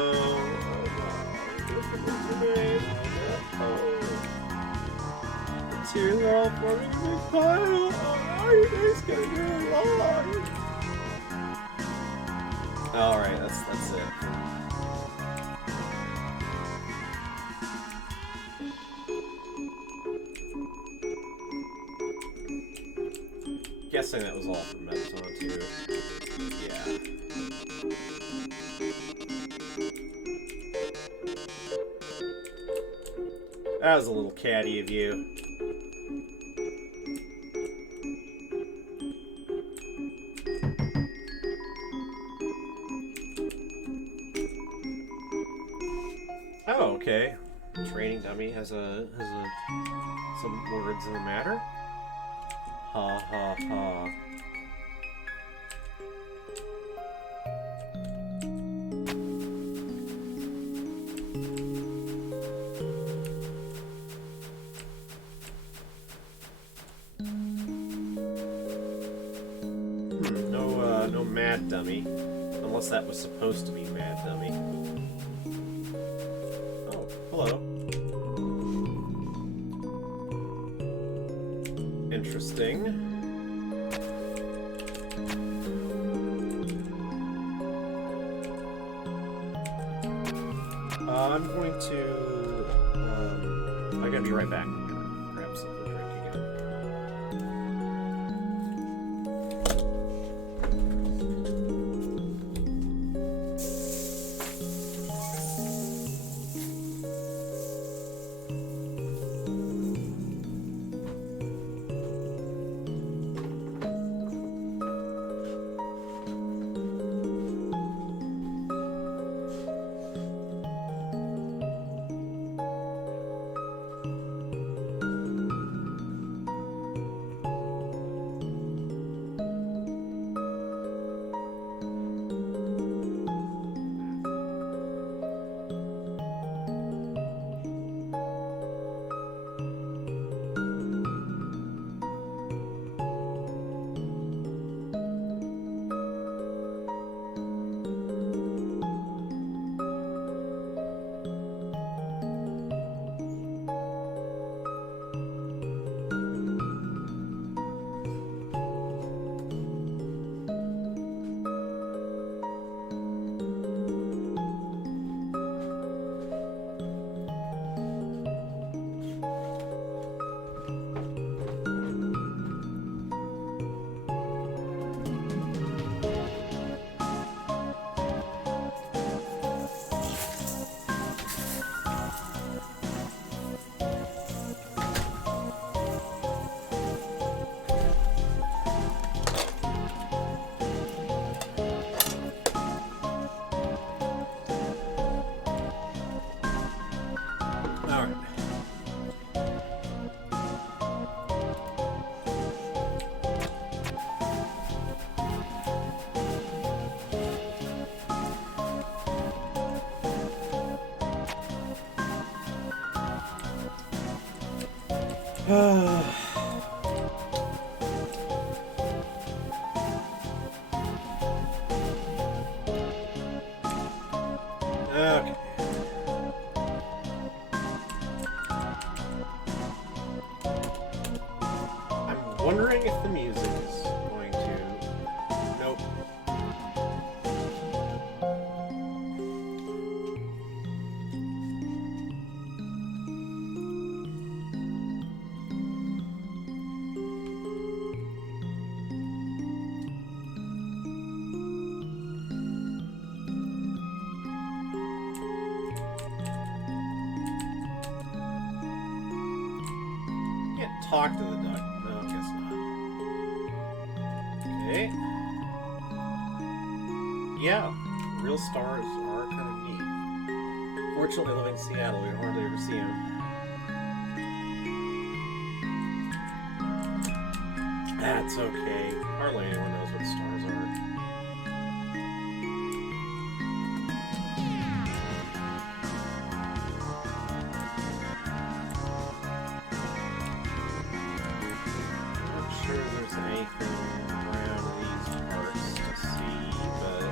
Oh. The tears are all forming a big pile. Oh, your day's gonna be really long. Alright, that's it. Guessing that was all from Metaton too. Yeah. That was a little catty of you. Oh, okay. Training dummy has some words in the matter. Ha ha ha. No mad dummy. Unless that was supposed to be mad dummy. Oh, hello. Interesting. I'm going to... I gotta be right back. I'm gonna grab something to drink again. Okay. I'm wondering if the music is going to... Nope. Can't talk to the duck. No, I guess not. Okay. Yeah, real stars are kind of neat. Fortunately, living in Seattle, we don't hardly ever see them. That's okay. Hardly anyone knows what stars are. Sure there's anything around these parts to see, but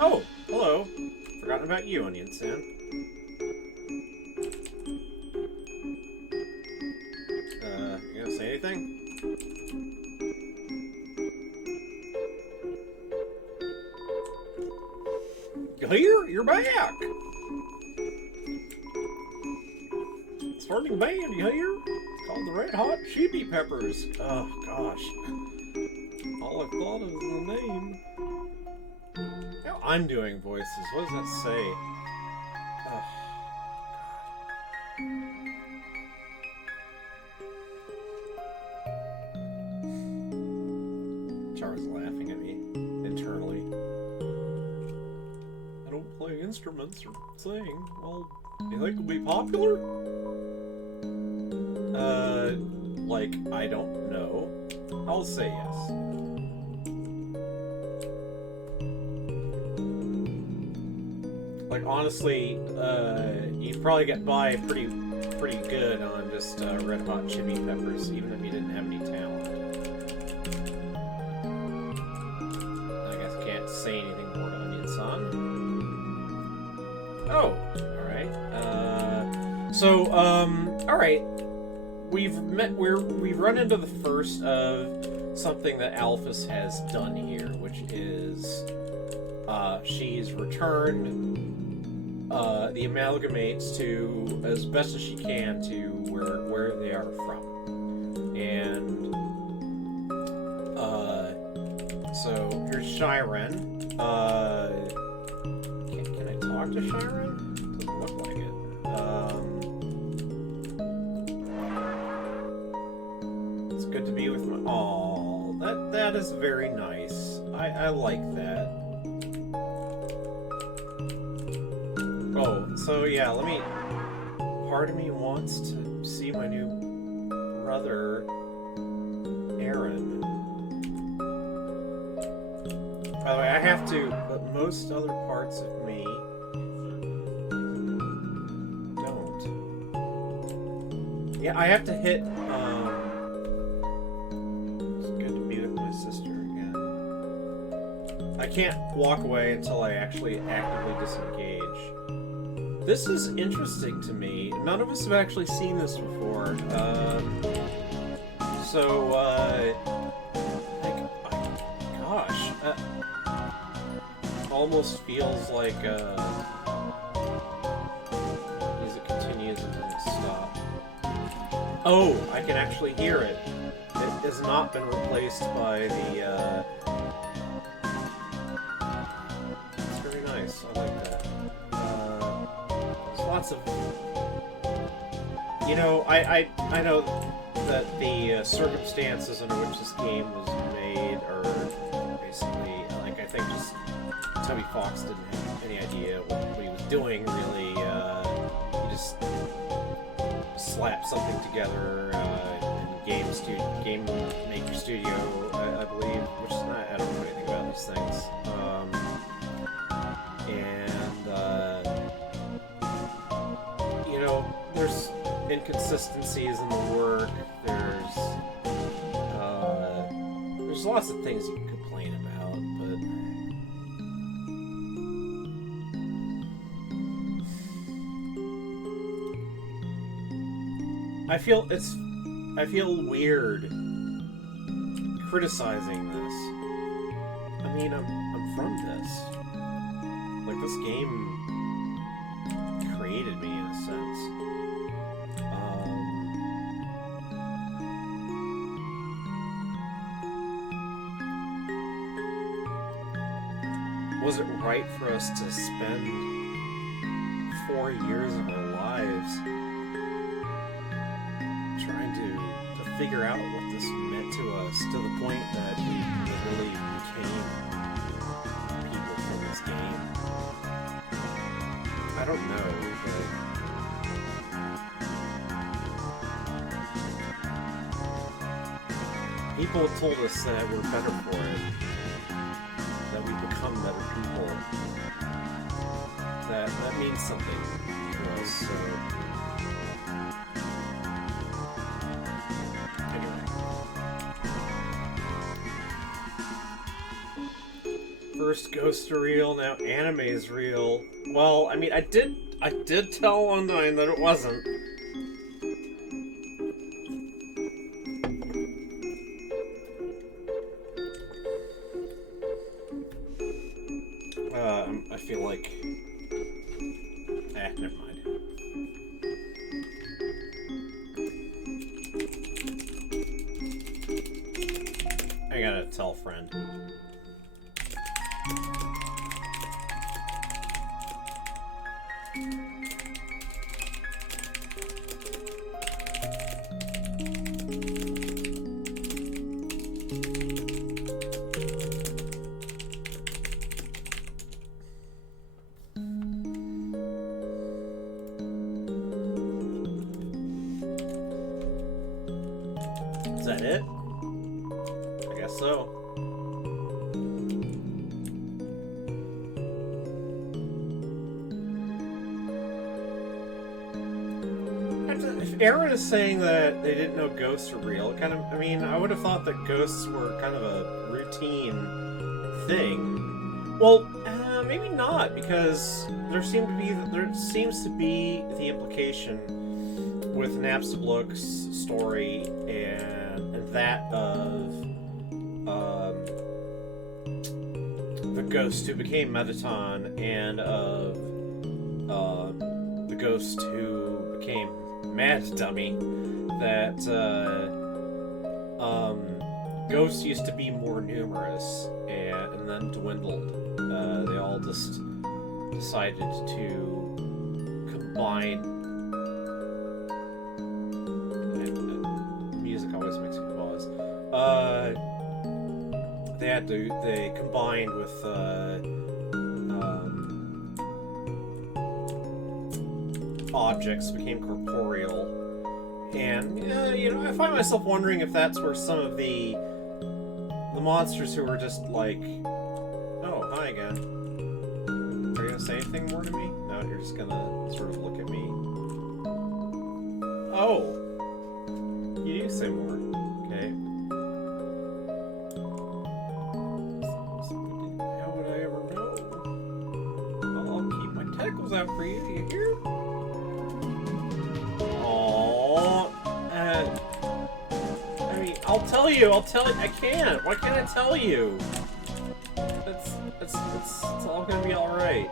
oh, hello. Forgotten about you, Onion Sam. You gonna say anything? Here, you're back. Starting band, you hear? It's called the Red Hot Chili Peppers. Oh gosh, all I thought of was the name. Now I'm doing voices. What does that say? Oh, God. Char's laughing at me internally. I don't play instruments or sing. Well, do you think it'll be popular? Like, I don't know. I'll say yes. Like, honestly, you'd probably get by pretty good on just Red Hot Chili Peppers, even if you didn't have any talent. I guess I can't say anything more to Onion San. Oh, alright. Alright. We've run into the first of something that Alphys has done here, which is she's returned the amalgamates to, as best as she can, to where they are from. And so here's Shyren. Can I talk to Shyren? Doesn't look like it. It's good to be with my... Aw, that is very nice. I like that. Oh, so yeah, part of me wants to see my new brother, Aaron. By the way, I have to, but most other parts of me don't. Yeah, I have to hit, it's good to be with my sister again. I can't walk away until I actually actively disengage. This is interesting to me. None of us have actually seen this before. Gosh. Almost feels like, music continues and doesn't stop. Oh, I can actually hear it. It has not been replaced by the, it's very nice. I like that. Lots of, you know, I know that the circumstances under which this game was made are basically, like, I think just Toby Fox didn't have any idea what he was doing, really. He just slap something together in Game Maker Studio, I believe, which is not, I don't know anything about these things. You know, there's inconsistencies in the work. There's lots of things you can complain about, but I feel weird criticizing this. I mean, I'm from this. Like, this game created me in a sense. Was it right for us to spend 4 years of our lives trying to figure out what this meant to us, to the point that we really became people from this game? I don't know, but people have told us that we're better for it, that we become better people. That means something to us, so anyway. First Ghosts are real, now anime is real. Well, I mean, I did tell Undyne that it wasn't. I feel like... never mind. I gotta tell friend. Is that it? I guess so. If Aaron is saying that they didn't know ghosts are real, kind of, I mean, I would have thought that ghosts were kind of a routine thing. Well, maybe not, because there seems to be the implication with Napstablook's story and that of the ghost who became Mettaton and of the ghost who became Mad Dummy, that ghosts used to be more numerous and then dwindled. They all just decided to combine. Music always makes me pause. They combined with objects, became corporeal, and you know, I find myself wondering if that's where some of the monsters who were just like, oh, hi again. Are you gonna say anything more to me? No, you're just gonna sort of look at me. Oh, you do say more. Okay. How would I ever know? Well, I'll keep my tentacles out for you. You hear? I mean, I'll tell you. I can't. Why can't I tell you? It's all gonna be all right.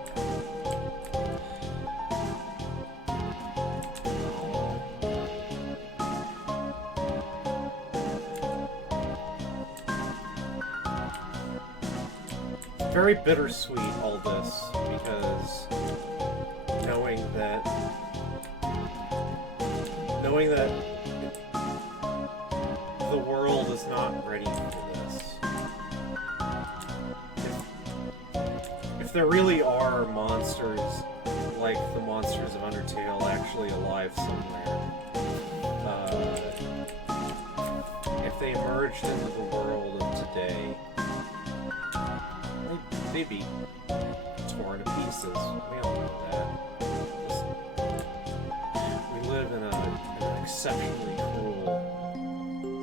Very bittersweet, all this, because knowing that the world is not ready for this. If there really are monsters like the monsters of Undertale actually alive somewhere, emerged into the world of today, they'd be torn to pieces. We all know that. We live in an exceptionally cruel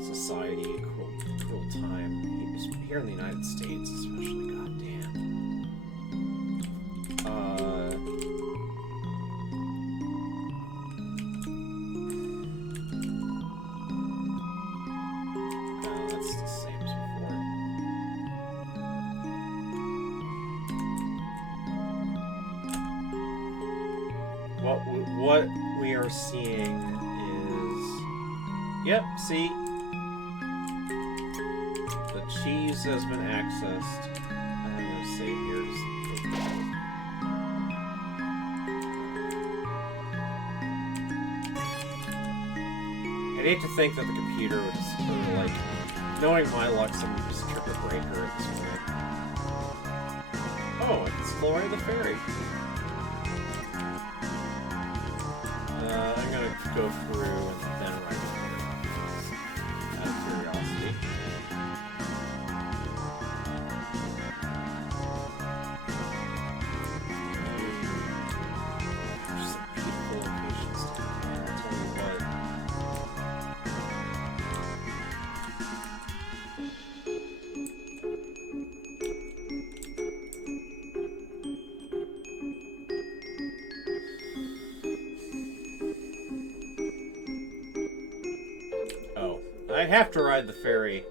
society, a cruel time. Here in the United States, especially. Goddamn. That's the same as before. What we are seeing is, yep. See. Cheese has been accessed. I'm gonna say here's I'd hate to think that the computer would just sort of like, knowing my luck, someone would just trip a breaker at this point. Oh, it's exploring the ferry. I'm gonna go through and then write it out of curiosity. I have to ride the ferry.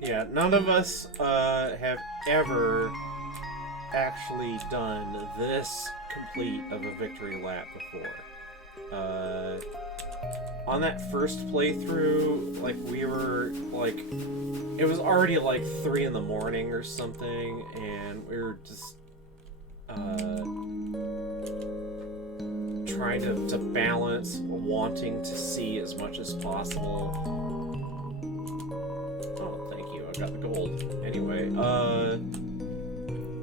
Yeah, none of us have ever actually done this complete of a victory lap before. On that first playthrough, like, we were, like, it was already, like, 3 in the morning or something, and we were just, trying to balance wanting to see as much as possible. Oh, thank you, I got the gold. Anyway,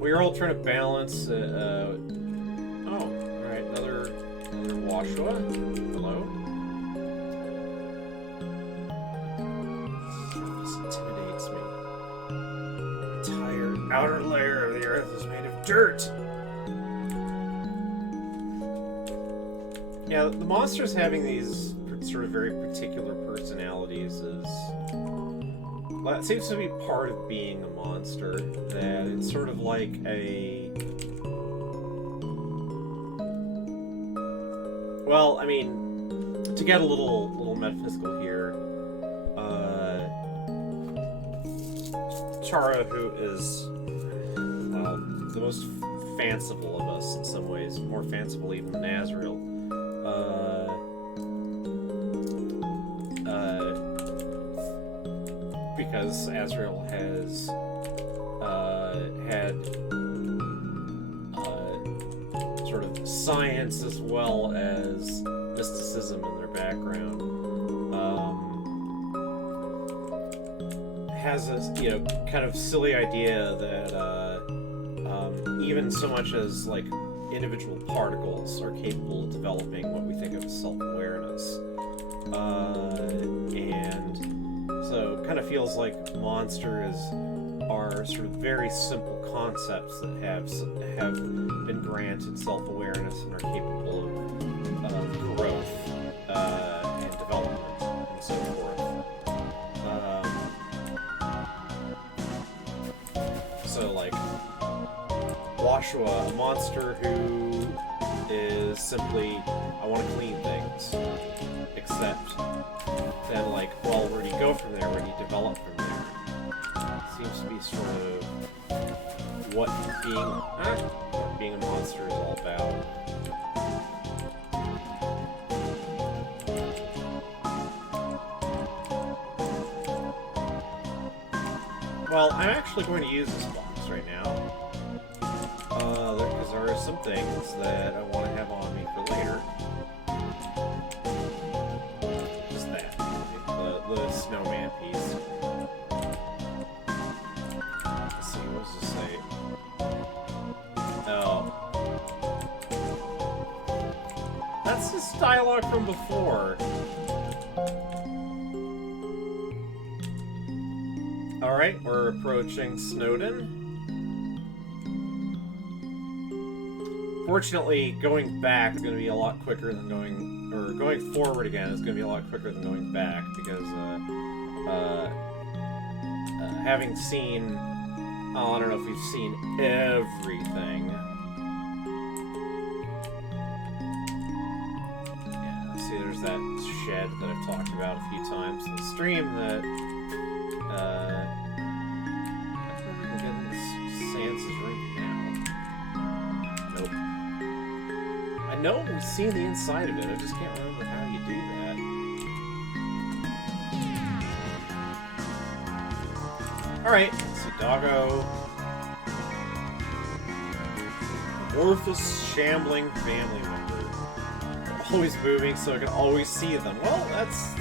we were all trying to balance, oh, alright, another Washua. Hello? Outer layer of the earth is made of dirt. Yeah, the monsters having these sort of very particular personalities is... well, that seems to be part of being a monster. That it's sort of like a... well, I mean, to get a little metaphysical here, Chara, who is... the most fanciful of us in some ways, more fanciful even than Azrael. Because Azrael has had sort of science as well as mysticism in their background. Has this, kind of silly idea that even so much as, like, individual particles are capable of developing what we think of as self-awareness. And so kind of feels like monsters are sort of very simple concepts that have been granted self-awareness and are capable of growth and development and so forth. So, like, Washua, a monster who is simply, I want to clean things. Except, then, like, well, where do you go from there? Where do you develop from there? Seems to be sort of what being a monster is all about. Well, I'm actually going to use this box right now. Because there are some things that I want to have on me for later. Just that. The snowman piece. dialogue from before. Alright, we're approaching Snowdon. Fortunately, going back is going to be a lot quicker than going... Or going forward again is going to be a lot quicker than going back, because, having seen... Oh, I don't know if you've seen everything. Yeah, see, there's that shed that I've talked about a few times in the stream that... I don't know if we can get into Sans's room now. Nope. I know we've seen the inside of it, I just can't remember how you do that. Alright, let's see, doggo. Amorphous, shambling family member. They're always moving, so I can always see them. Well, that's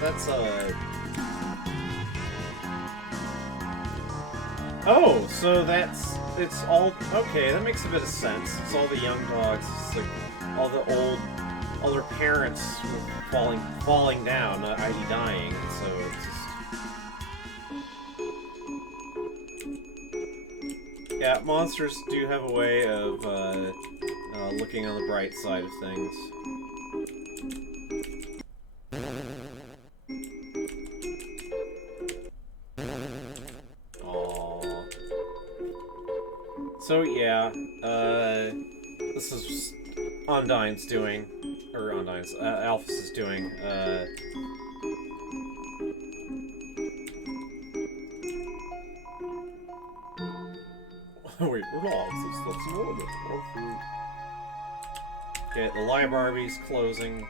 Oh, so it's all, okay, that makes a bit of sense. It's all the young dogs, it's like all their parents falling down, i.e. dying, so it's just... Yeah, monsters do have a way of, looking on the bright side of things. So yeah, this is Undyne's doing, or Undyne's, Alphys is doing, wait, relax, let's know a bit more fruit. Okay, the library's closing.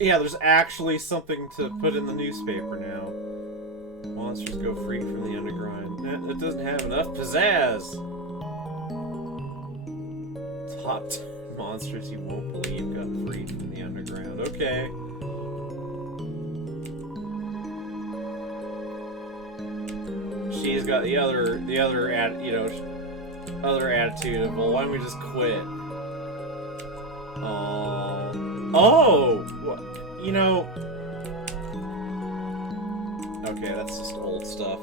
Yeah, there's actually something to put in the newspaper now. Monsters go free from the underground. That doesn't have enough pizzazz! Top 10 monsters you won't believe got freed from the underground. Okay. She's got the other attitude of, well, why don't we just quit? Oh! You know... Okay, that's just old stuff.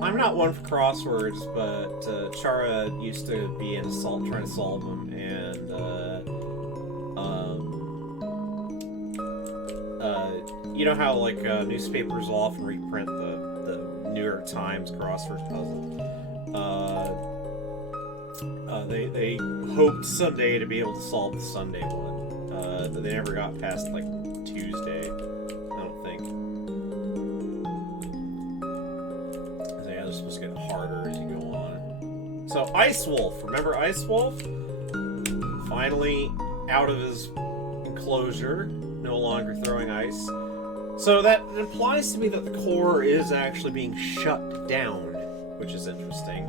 I'm not one for crosswords, but Chara used to be in trying to solve them, and you know how like newspapers will often reprint the New York Times crossword puzzle. They hoped someday to be able to solve the Sunday one. They never got past like Tuesday, I don't think. Yeah, they're supposed to get harder as you go on. So Ice Wolf, remember Ice Wolf? Finally out of his enclosure, no longer throwing ice. So that implies to me that the core is actually being shut down, which is interesting.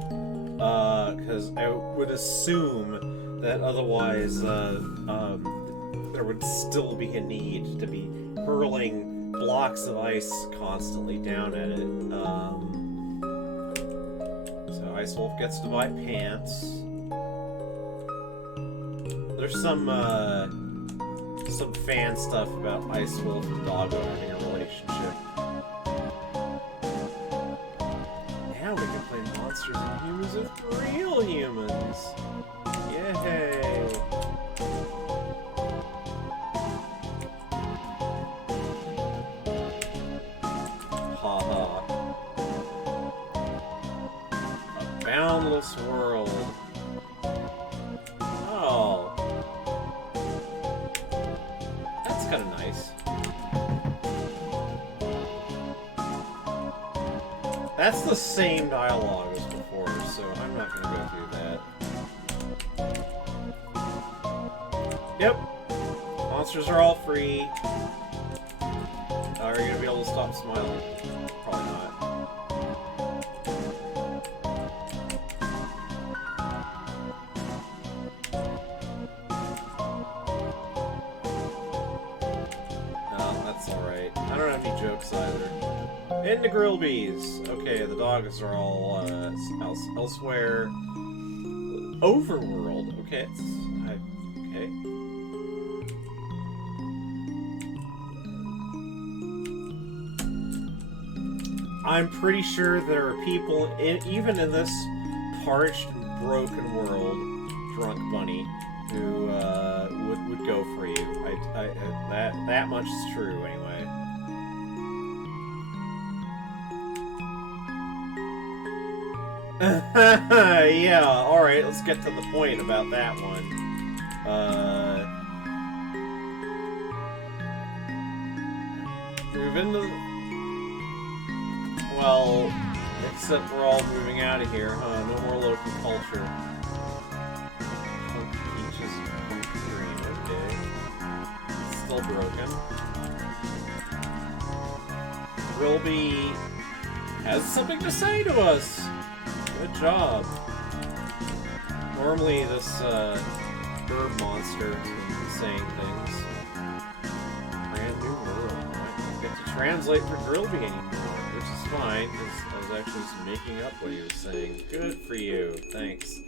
Because I would assume that otherwise there would still be a need to be hurling blocks of ice constantly down at it. So Ice Wolf gets to buy pants. There's some fan stuff about Ice Wolf and Doggo having a relationship. Now we can play monsters and humans with real humans! Yay! Haha. A boundless world. Oh. That's kind of nice. That's the same dialogue as before, so I'm not going to go through that. Yep. Monsters are all free. Are you going to be able to stop smiling? Probably not. goofy jokes either. Into Grillby's. Okay, the dogs are all elsewhere. Overworld. Okay, okay. I'm pretty sure there are people, even in this parched and broken world, Drunk Bunny, who would go for you. That much is true, anyway. Yeah, alright, let's get to the point about that one. Move into the... Well, except we're all moving out of here, huh? No more local culture. Peaches green, okay. It's still broken. Grillby has something to say to us! Good job. Normally this bird monster is saying things. Brand new world. I don't get to translate for Grillby anymore, which is fine, because I was actually just making up what he was saying. Good for you. Thanks.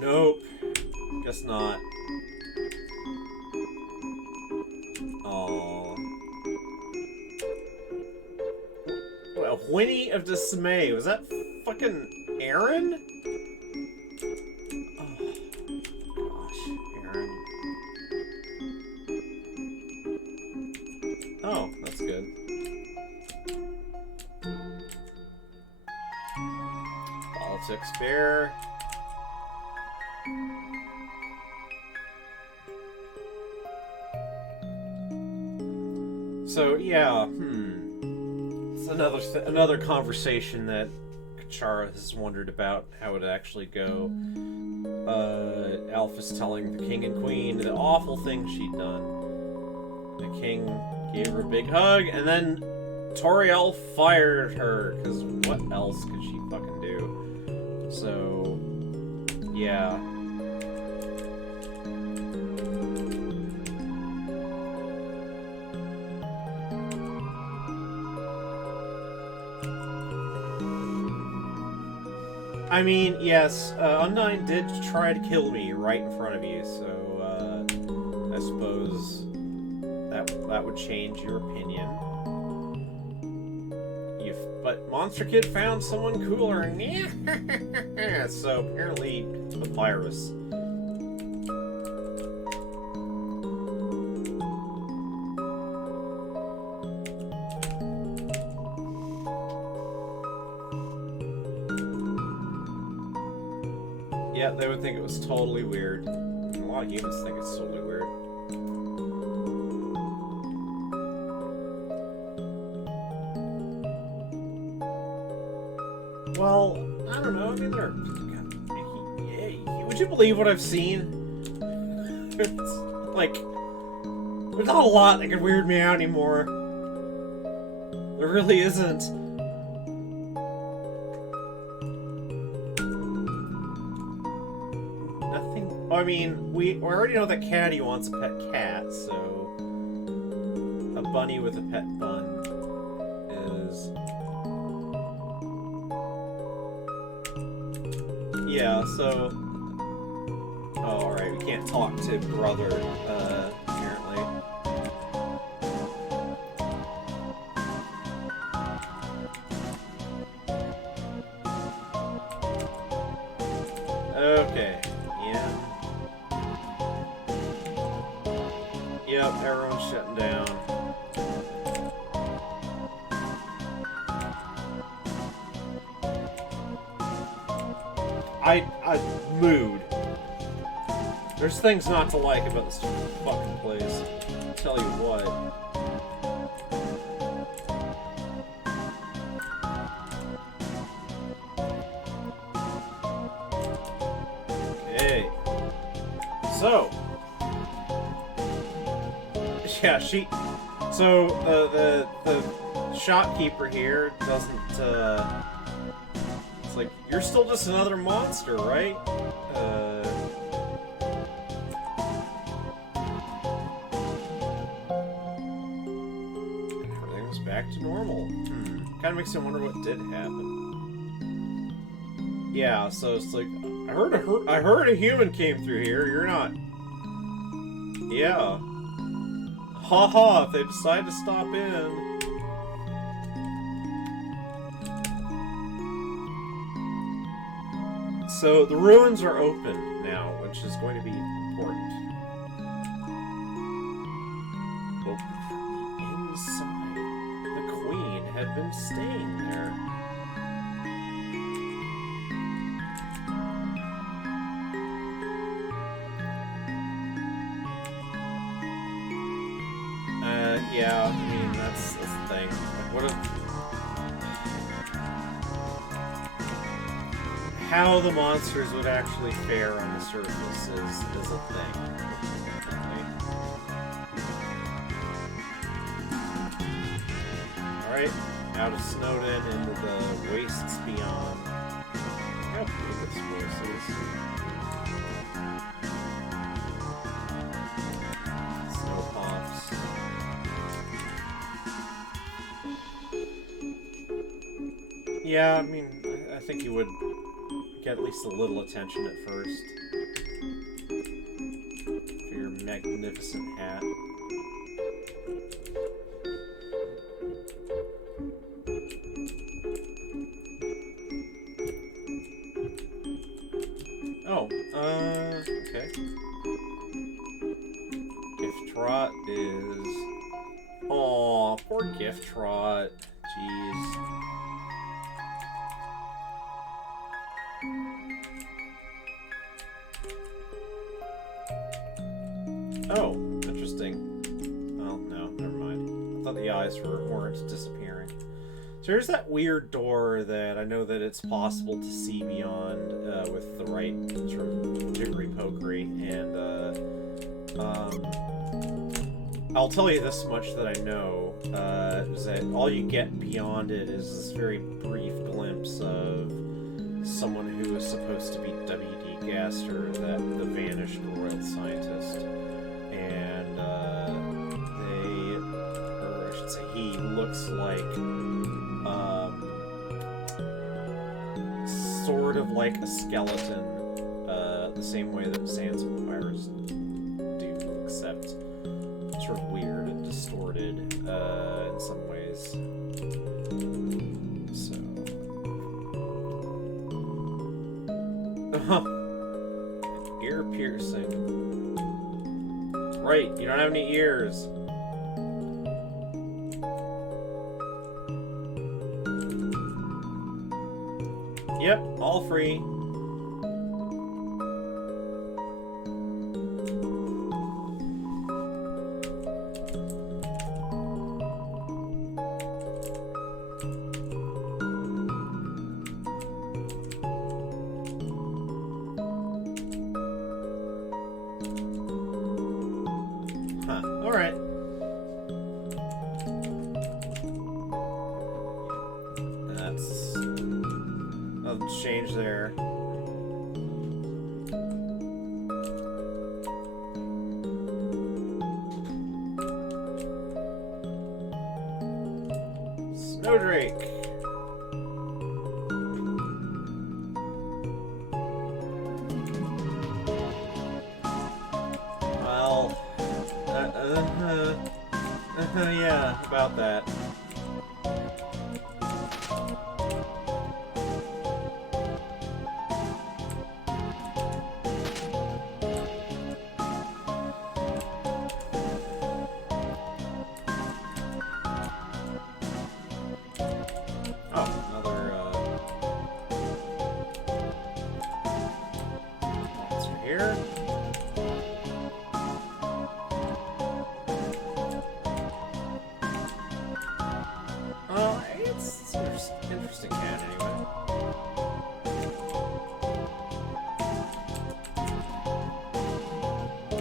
Nope. Guess not. Aww. A whinny of dismay. Was that fucking Aaron? Oh, gosh, Aaron. Oh, that's good. Politics bear. So, yeah, another conversation that Kachara has wondered about how it actually go. Alpha's telling the king and queen the awful thing she'd done. The king gave her a big hug, and then Toriel fired her, because what else could she fucking do? So, yeah. I mean, yes, Undyne did try to kill me right in front of you, so, I suppose that would change your opinion. But Monster Kid found someone cooler, so apparently the virus. Yeah, they would think it was totally weird. A lot of humans think it's totally weird. Well, I don't know. I mean, they're... Would you believe what I've seen? It's like... There's not a lot that can weird me out anymore. There really isn't. I mean, we already know that Caddy wants a pet cat, so a bunny with a pet bun is... Yeah, so... Oh, alright, we can't talk to brother, apparently. Okay, yeah. Yep, everyone's shutting down. Mood. There's things not to like about this fucking place. I'll tell you what. Okay. So. Yeah, So, the shopkeeper here doesn't, it's like, you're still just another monster, right? back to normal. Kind of makes me wonder what did happen. Yeah, so it's like, I heard a human came through here. You're not. Yeah. Haha, if they decide to stop in. So the ruins are open now, which is going to be important. Open from the inside. The queen had been staying there. Yeah, I mean, that's the thing. Like, what if... How the monsters would actually fare on the surface is a thing. Alright, out of Snowden into the wastes beyond. How big this place is. Snow pops. Yeah, I mean, I think you would get at least a little attention at first. For your magnificent hat. Oh, okay. Gift Trot is... Aw, poor Gift Trot. Jeez. Oh, interesting. Well, no, never mind. I thought the eyes weren't disappearing. So here's that weird door that I know that it's possible to see beyond with the right sort of jiggery-pokery, and I'll tell you this much that I know, is that all you get beyond it is this very brief glimpse of someone who is supposed to be W.D. Gaster, the vanished royal scientist. And he looks like sort of like a skeleton, the same way that Sans vampires do, except sort of weird and distorted in some ways. So, ear piercing. Right, you don't have any ears. Yep, all free. Huh, alright. That's... I'll change there. Snowdrake. Well, yeah, about that. Interesting cat, anyway.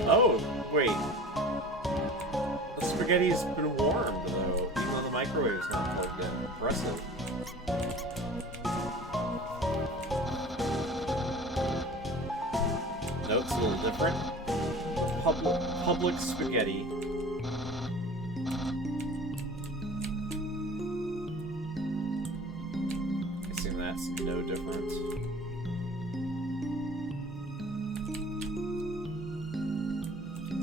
Oh, wait. The spaghetti's been warmed, though, even though the microwave is not plugged in. Impressive. Note's a little different. Public spaghetti. that's no different.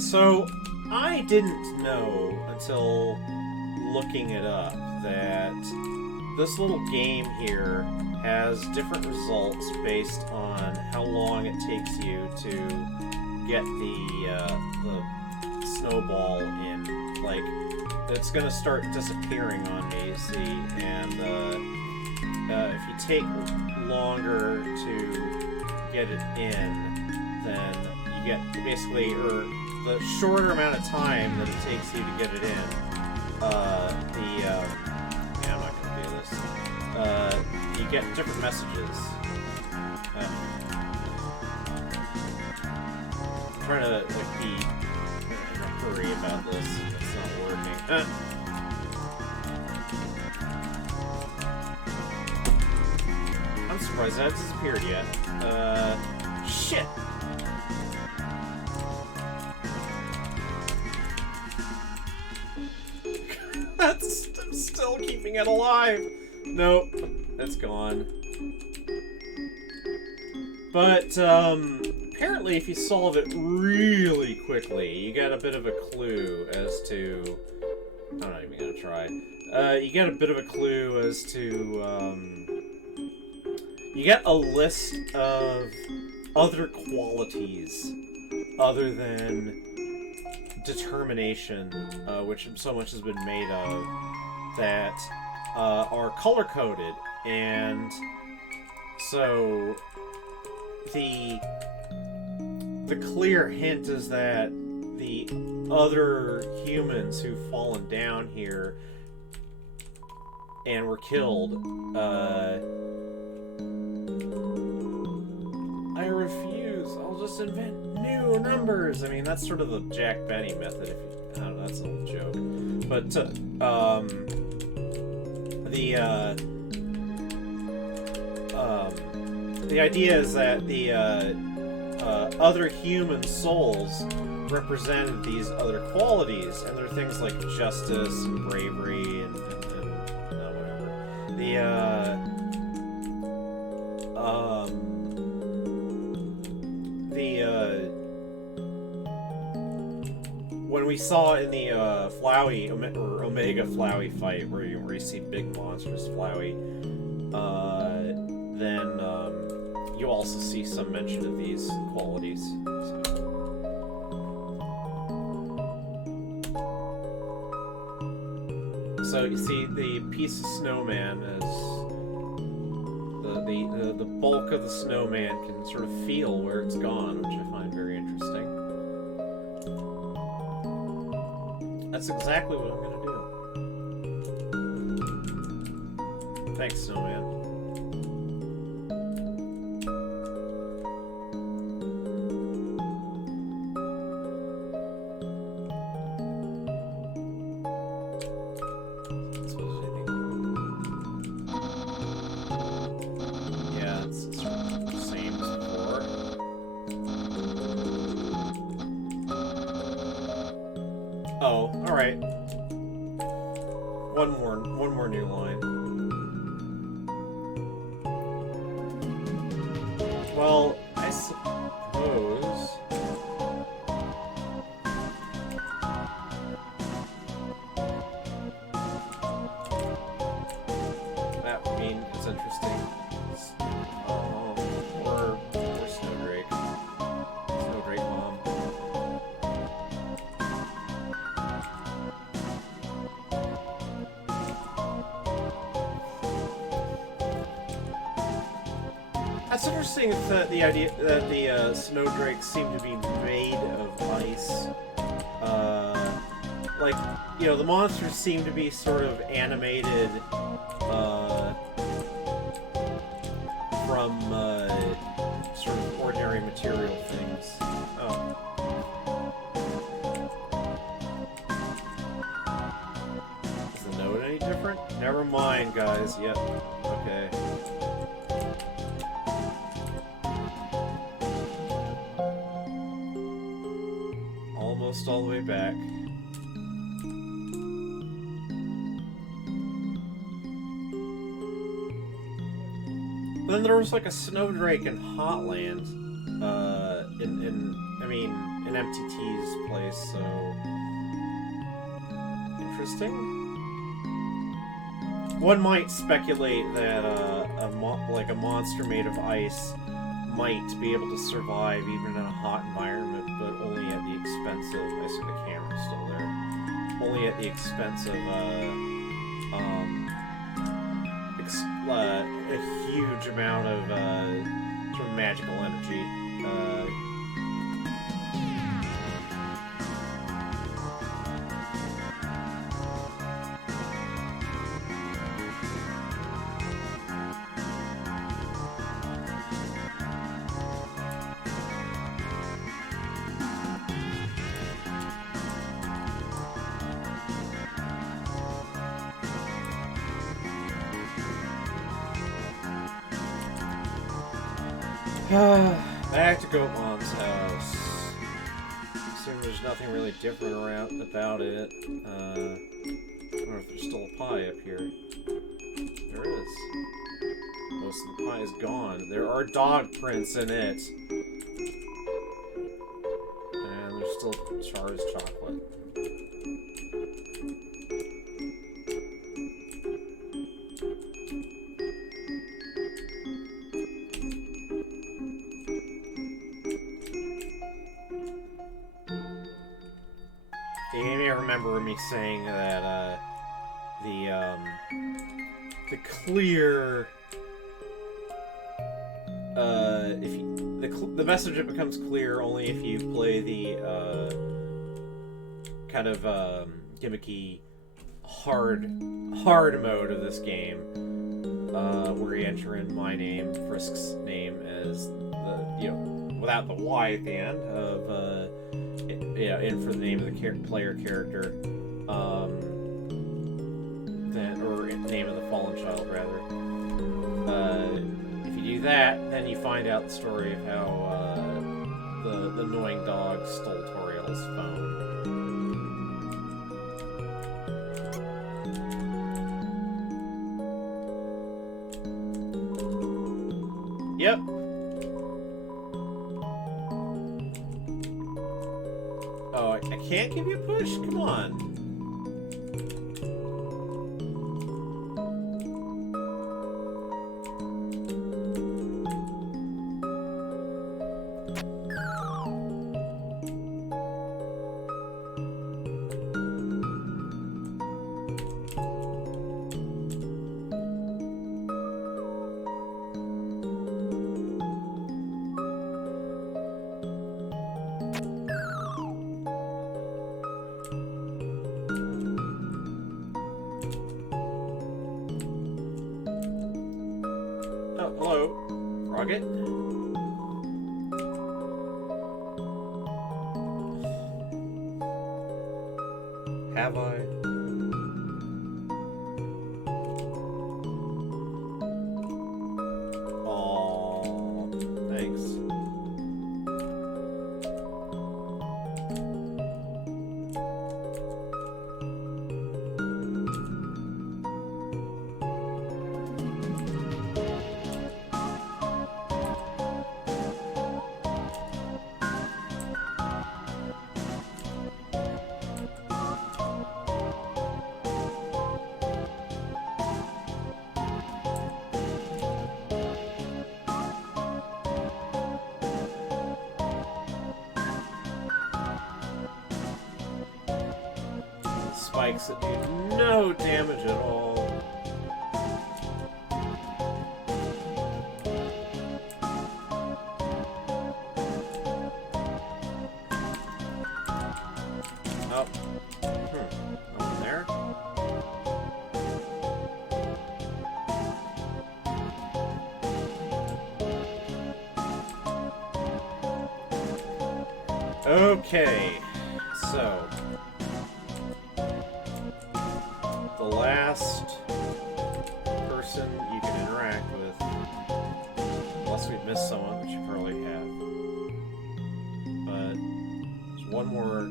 So, I didn't know until looking it up that this little game here has different results based on how long it takes you to get the snowball in. Like, it's gonna start disappearing on me, see, and if you take longer to get it in, then you get basically, or the shorter amount of time that it takes you to get it in, yeah, I'm not gonna do this. You get different messages. I'm trying to like be in a hurry about this. It's not working. I'm surprised that hasn't disappeared yet. Shit. I'm still keeping it alive. Nope, it's gone. But apparently, if you solve it really quickly, you get a bit of a clue as to. I'm not even gonna try. You get a bit of a clue as to. You get a list of other qualities other than determination, which so much has been made of, that are color-coded, and so the clear hint is that the other humans who've fallen down here and were killed, I refuse. I'll just invent new numbers. I mean, that's sort of the Jack Benny method. If you, I don't know, that's a little joke. But the idea is that the other human souls represented these other qualities, and they're things like justice and bravery and whatever. When we saw in the Flowey or Omega Flowey fight, where you see big monsters Flowey, then you also see some mention of these qualities. So you see, the piece of snowman is the bulk of the snowman can sort of feel where it's gone, which I find very interesting. That's exactly what I'm gonna do. Thanks, snowman. Oh, alright. One more new line. Well, I suppose... that would mean it's interesting. Or Snowdrake. Snowdrake Mom. That's interesting that the idea that the snowdrakes seem to be made of ice. Like, you know, the monsters seem to be sort of animated from sort of ordinary material things. Oh. Is the note any different? Never mind, guys. Yep. Okay. Almost all the way back. Then there was like a snowdrake in Hotland, in MTT's place. So interesting. One might speculate that like a monster made of ice might be able to survive even in a hot environment, but only at the expense of. I see the camera's still there. Only at the expense of a huge amount of sort of magical energy. Back to Goatmom's house. Assume there's nothing really different about it. I don't know if there's still a pie up here. There is. Most of the pie is gone. There are dog prints in it. And there's still Char's chocolate. You may remember me saying that the clear the message it becomes clear only if you play the kind of gimmicky hard mode of this game, where you enter in my name, Frisk's name, as the without the Y at the end of in for the name of the player character, or name of the fallen child rather. If you do that, then you find out the story of how the annoying dog stole Toriel's phone. Yep. Oh, I can't give you a push? Come on. Hello, Rocket. Have I? Aww, thanks. Spikes that do no damage at all. Oh. Nothing there. Okay. So. The last person you can interact with, unless we've missed someone, which you probably have, but there's one more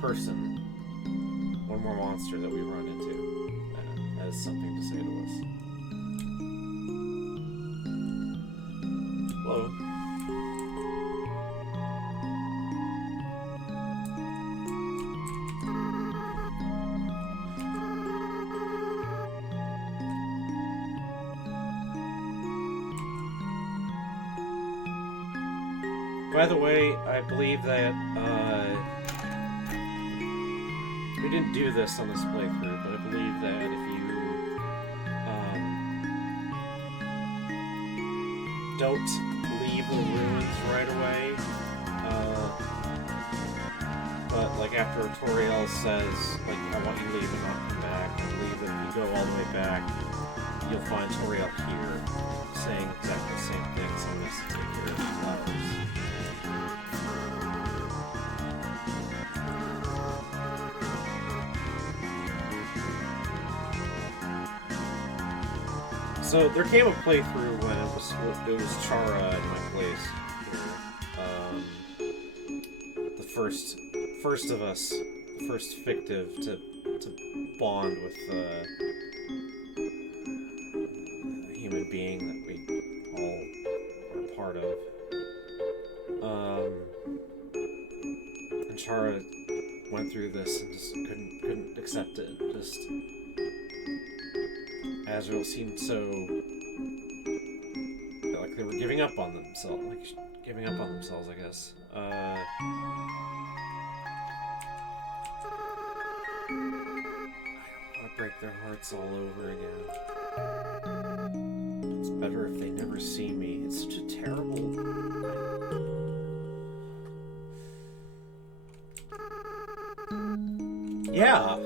person, one more monster that we run into that has something to say to us. By the way, I believe that we didn't do this on this playthrough, but I believe that if you don't leave the ruins right away, but like after Toriel says, like, I want you to leave and not come back, I believe that if you go all the way back, you'll find Toriel here, saying exactly the same thing, saying this to take care of the flowers. So there came a playthrough when it was Chara in my place here. The first of us, the first fictive to bond with a human being that we all are a part of. And Chara went through this and just couldn't accept it. Just Azrael seemed so like they were giving up on themselves, I guess. I don't want to break their hearts all over again. It's better if they never see me. It's such a terrible... Yeah!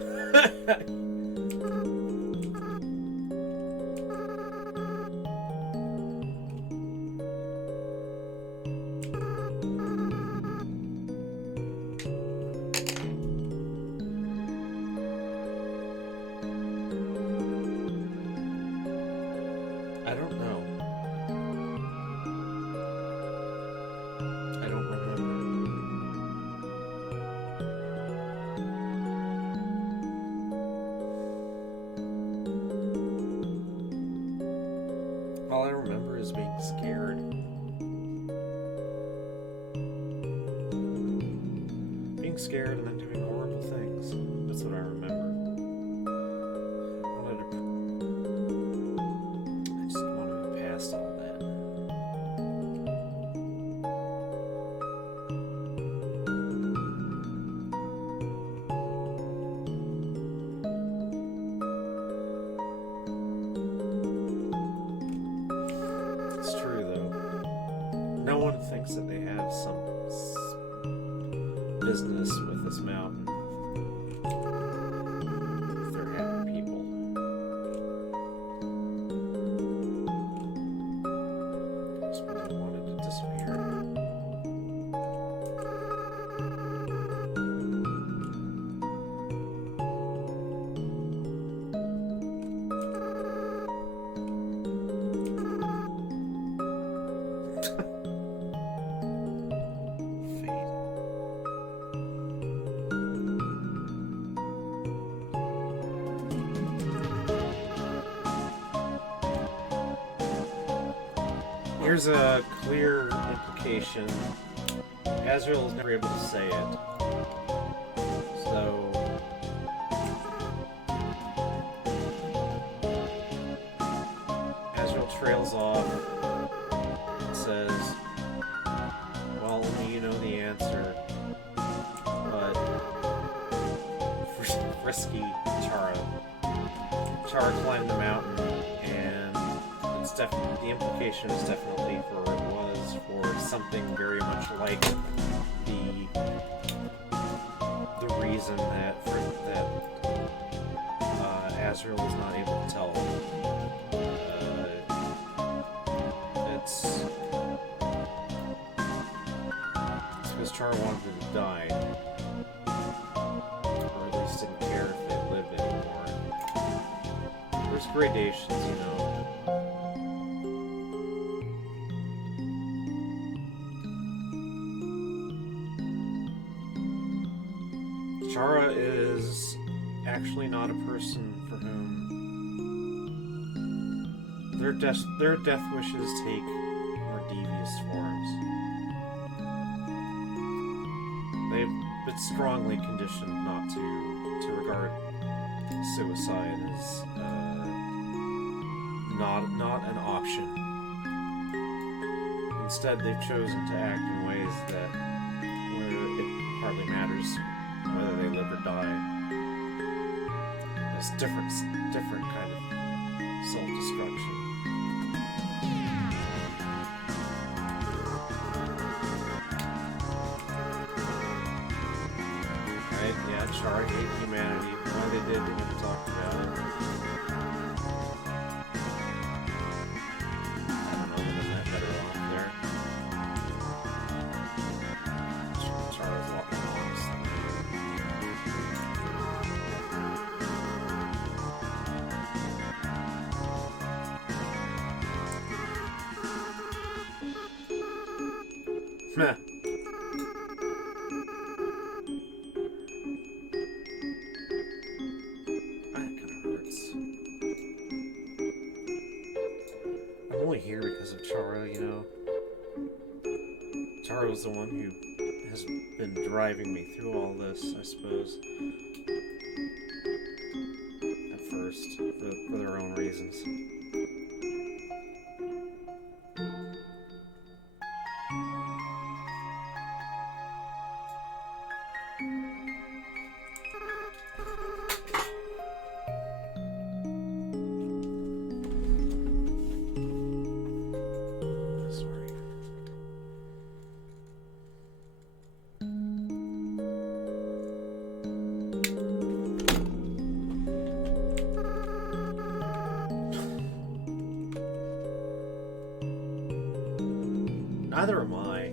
I don't know. I don't remember. All I remember is being scared. Being scared and then doing horrible things. That's what I remember. I just want to move past all that. It's true, though. No one thinks that they have some business with this mountain. If they're happy people. Just really wanted to disappear. Fate. Here's a clear implication. Azrael is never able to say it. So... Azrael trails off and says, well, only you know the answer. But... Frisky Chara. Chara climbed the mountain, and it's definitely, the implication is definitely for it was for something very much like the reason that Azrael is not able to tell. It's because Chara wanted her to die, or at least didn't care if they lived anymore. There's gradations, you know. Chara is actually not a person for whom their death wishes take more devious forms. They've been strongly conditioned not to regard suicide as not an option. Instead, they've chosen to act in ways entities that where it hardly matters whether they live or die. It's different kind of self-destruction. Right? Yeah, Chara hate humanity. Why they did, we haven't talked about it. I don't know, but isn't that better off there? Chara's a lot more honest than me. Meh. Here because of Chara, you know. Chara was the one who has been driving me through all this, I suppose. At first, for their own reasons. Neither am I.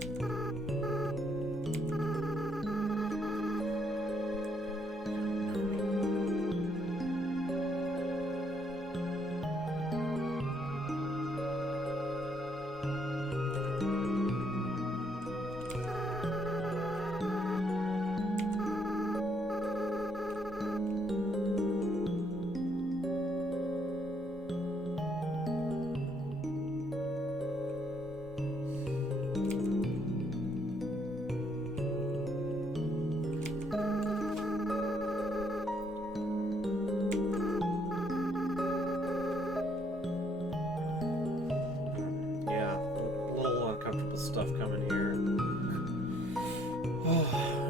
Stuff coming here.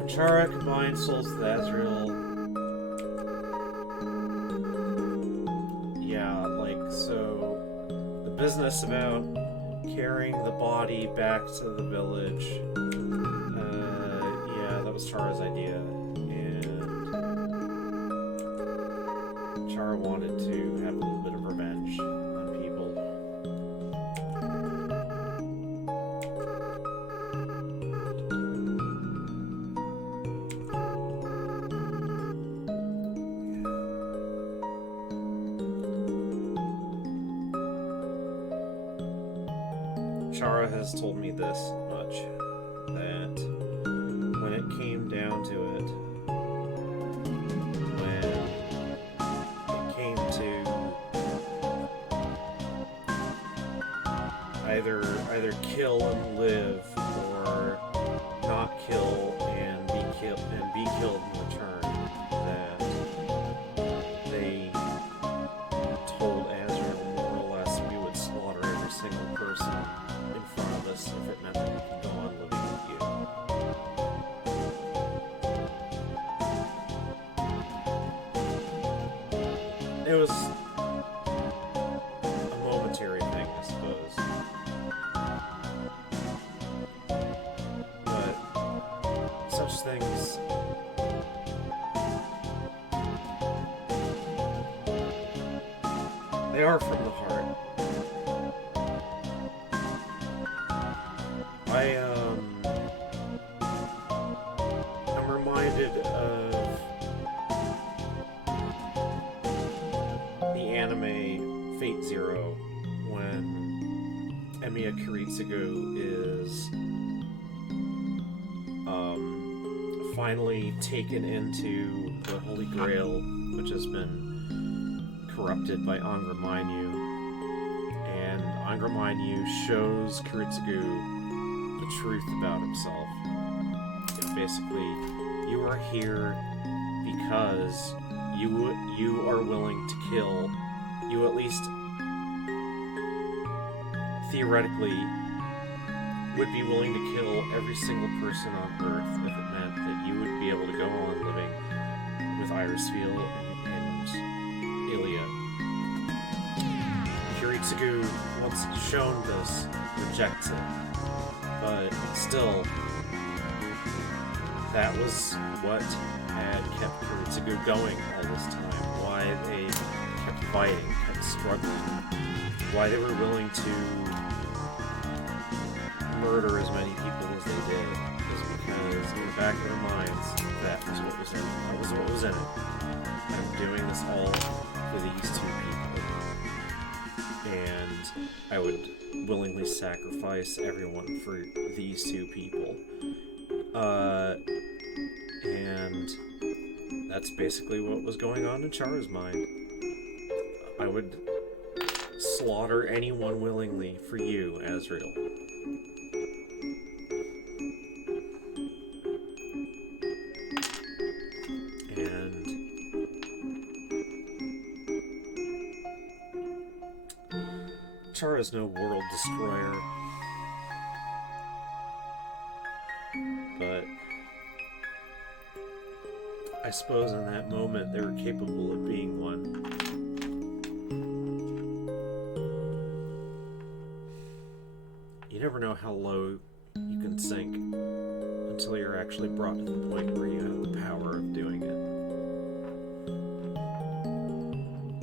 Chara combined souls with Azrael. Yeah, like, so the business about carrying the body back to the village, yeah, that was Chara's idea. And Chara wanted to have a little bit of revenge on people. Chara has told me this much, that when it came down to it, when it came to either kill and live, or not kill and be killed in return, that they told Azrael more or less we would slaughter every single person in front of us if it meant that we could go on living with you. It was a momentary thing, I suppose. But such things, they are from the heart. I'm reminded of the anime Fate Zero, when Emiya Kiritsugu is finally taken into the Holy Grail, which has been corrupted by Angra Mainyu, and Angra Mainyu shows Kiritsugu the truth about himself. And basically, you are here because you are willing to kill. You at least theoretically would be willing to kill every single person on Earth if it meant that you would be able to go on living with Irisfield and Ilia. Kiritsugu, once shown this, rejects it. But still, that was what had kept Kiritsugu going all this time. Why they kept fighting, kept struggling. Why they were willing to murder as many people as they did. Is because in the back of their minds, that was what was in it. That was what was in it. I'm doing this all for these two people. And I would willingly sacrifice everyone for these two people. And that's basically what was going on in Chara's mind. I would slaughter anyone willingly for you, Azrael. And Chara's no world destroyer. But I suppose in that moment they were capable of being one. You never know how low you can sink until you're actually brought to the point where you have the power of doing it.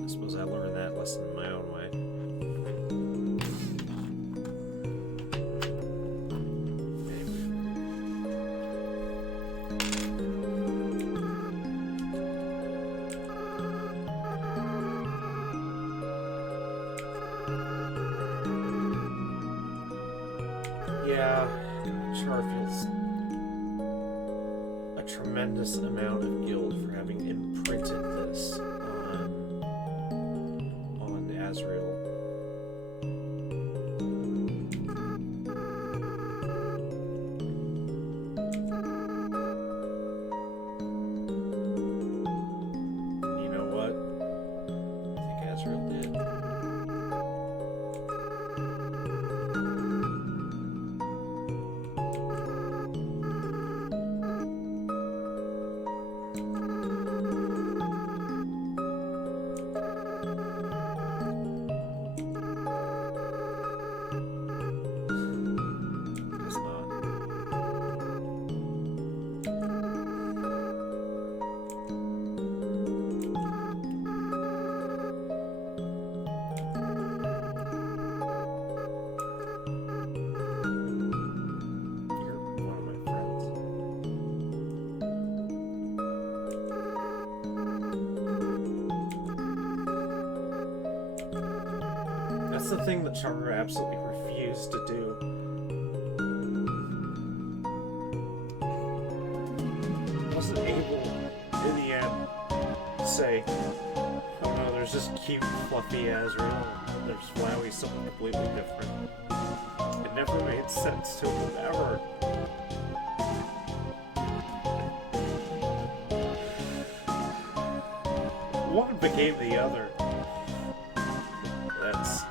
I suppose I learned that lesson in my own way. Yeah, Char feels a tremendous amount of guilt for having imprinted this on Azrael. And you know what? I think Azrael did. That's the thing that Chara absolutely refused to do. Wasn't able, in the end, to say, oh no, there's this cute, fluffy Azrael, and there's Flowey, something completely different. It never made sense to him, ever. One became the other. That's...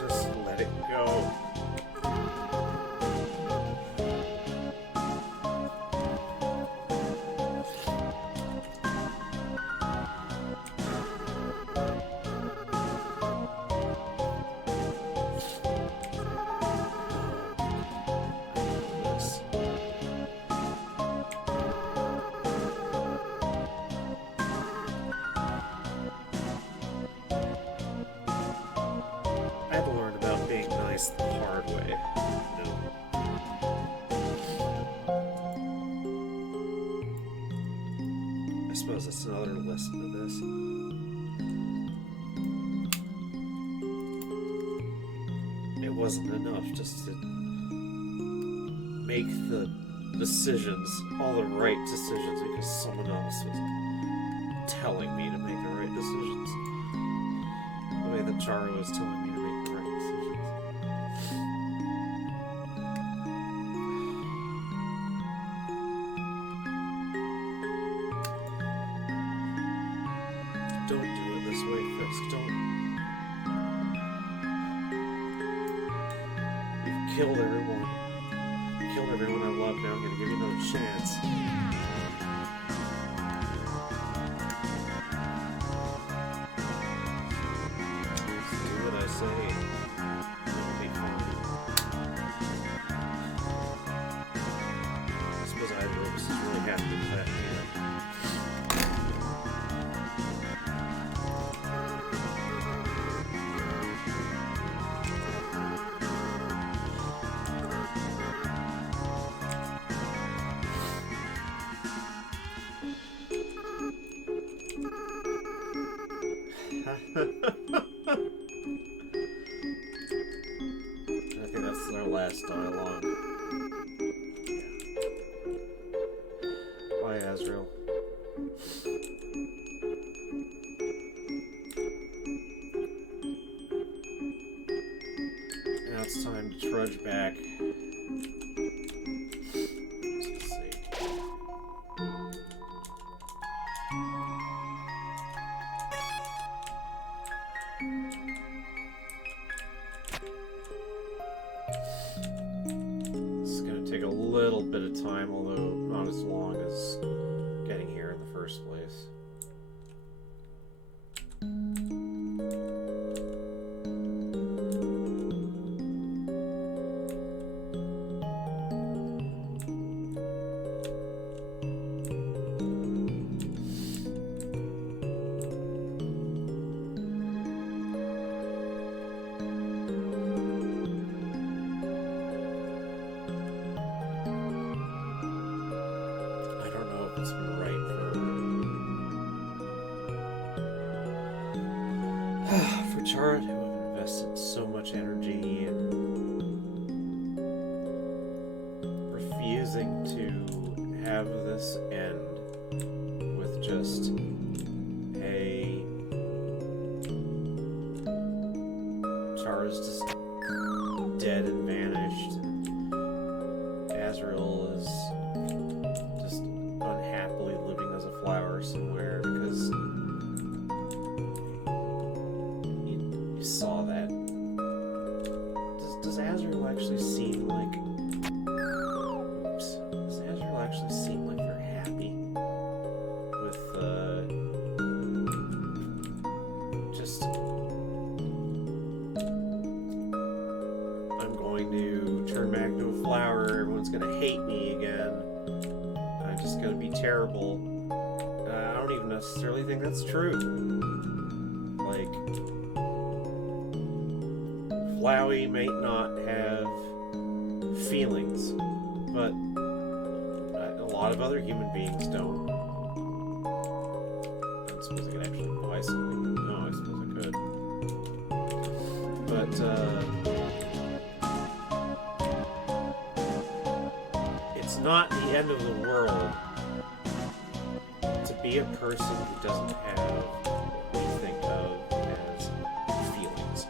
just let it go. I had to learn about being nice the hard way. I suppose that's another lesson to this. It wasn't enough just to make the decisions, all the right decisions, because someone else was telling me to make the right decisions. The way that Chara was telling me to make the right decisions. Don't do it this way, Frisk. Don't killed everyone. Killed everyone I love. Now I'm gonna give you another chance. See what I say. It'll be fine. I suppose Iris is really happy with that hand. I think that's our last dialogue. Yeah. Bye, Azrael. Now it's time to trudge back. Let's see. It's going to take a little bit of time, although not as long as getting here in the first place. It's been right for Chard, who have invested so much energy in refusing to have this end with just a Chard's just dead and vanished. Azrael is just unhappily living as a flower somewhere because you saw that. Does Azrael actually seem like... Oops. Does Azrael actually seem like they're happy with, just... I'm going to turn back to a flower, everyone's gonna hate me again. Just gonna be terrible. I don't even necessarily think that's true. Like, Flowey may not have feelings, but a lot of other human beings don't. I don't suppose I could actually buy something. No, I suppose I could. But, it's not the end of the world to be a person who doesn't have what we think of as feelings.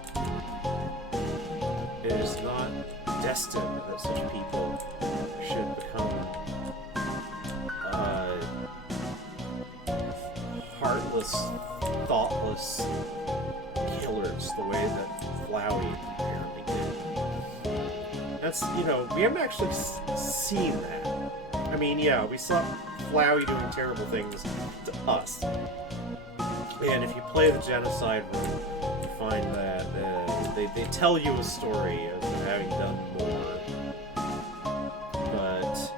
It is not destined that such people should become heartless, thoughtless killers the way that Flowey apparently did. That's, you know, we haven't actually seen that. I mean, yeah, we saw Flowey doing terrible things to us. And if you play the genocide room, you find that they tell you a story of having done more. But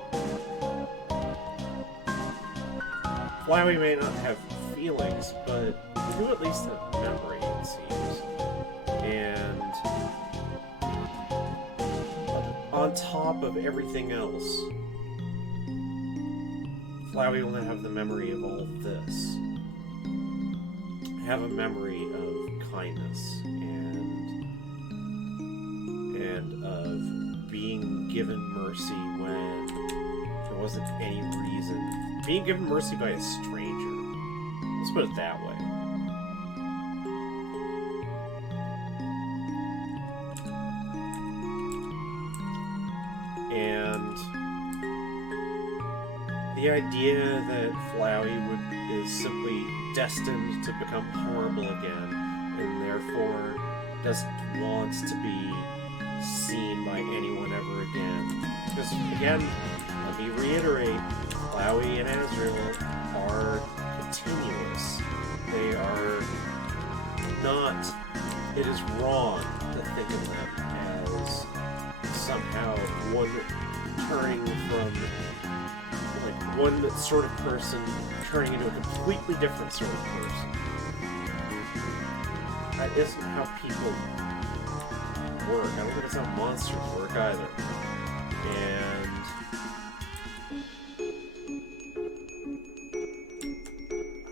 Flowey may not have feelings, but they do at least have memory, it seems. And on top of everything else, Flowey will not have the memory of all of this. Have a memory of kindness and of being given mercy when there wasn't any reason. Being given mercy by a stranger. Let's put it that way. And the idea that Flowey is simply destined to become horrible again, and therefore wants to be seen by anyone ever again. Because, again, let me reiterate, Flowey and Azrael are continuous. They are not... It is wrong to think of them as somehow one turning from, like, one sort of person turning into a completely different sort of person. That isn't how people work. I don't think it's how monsters work either.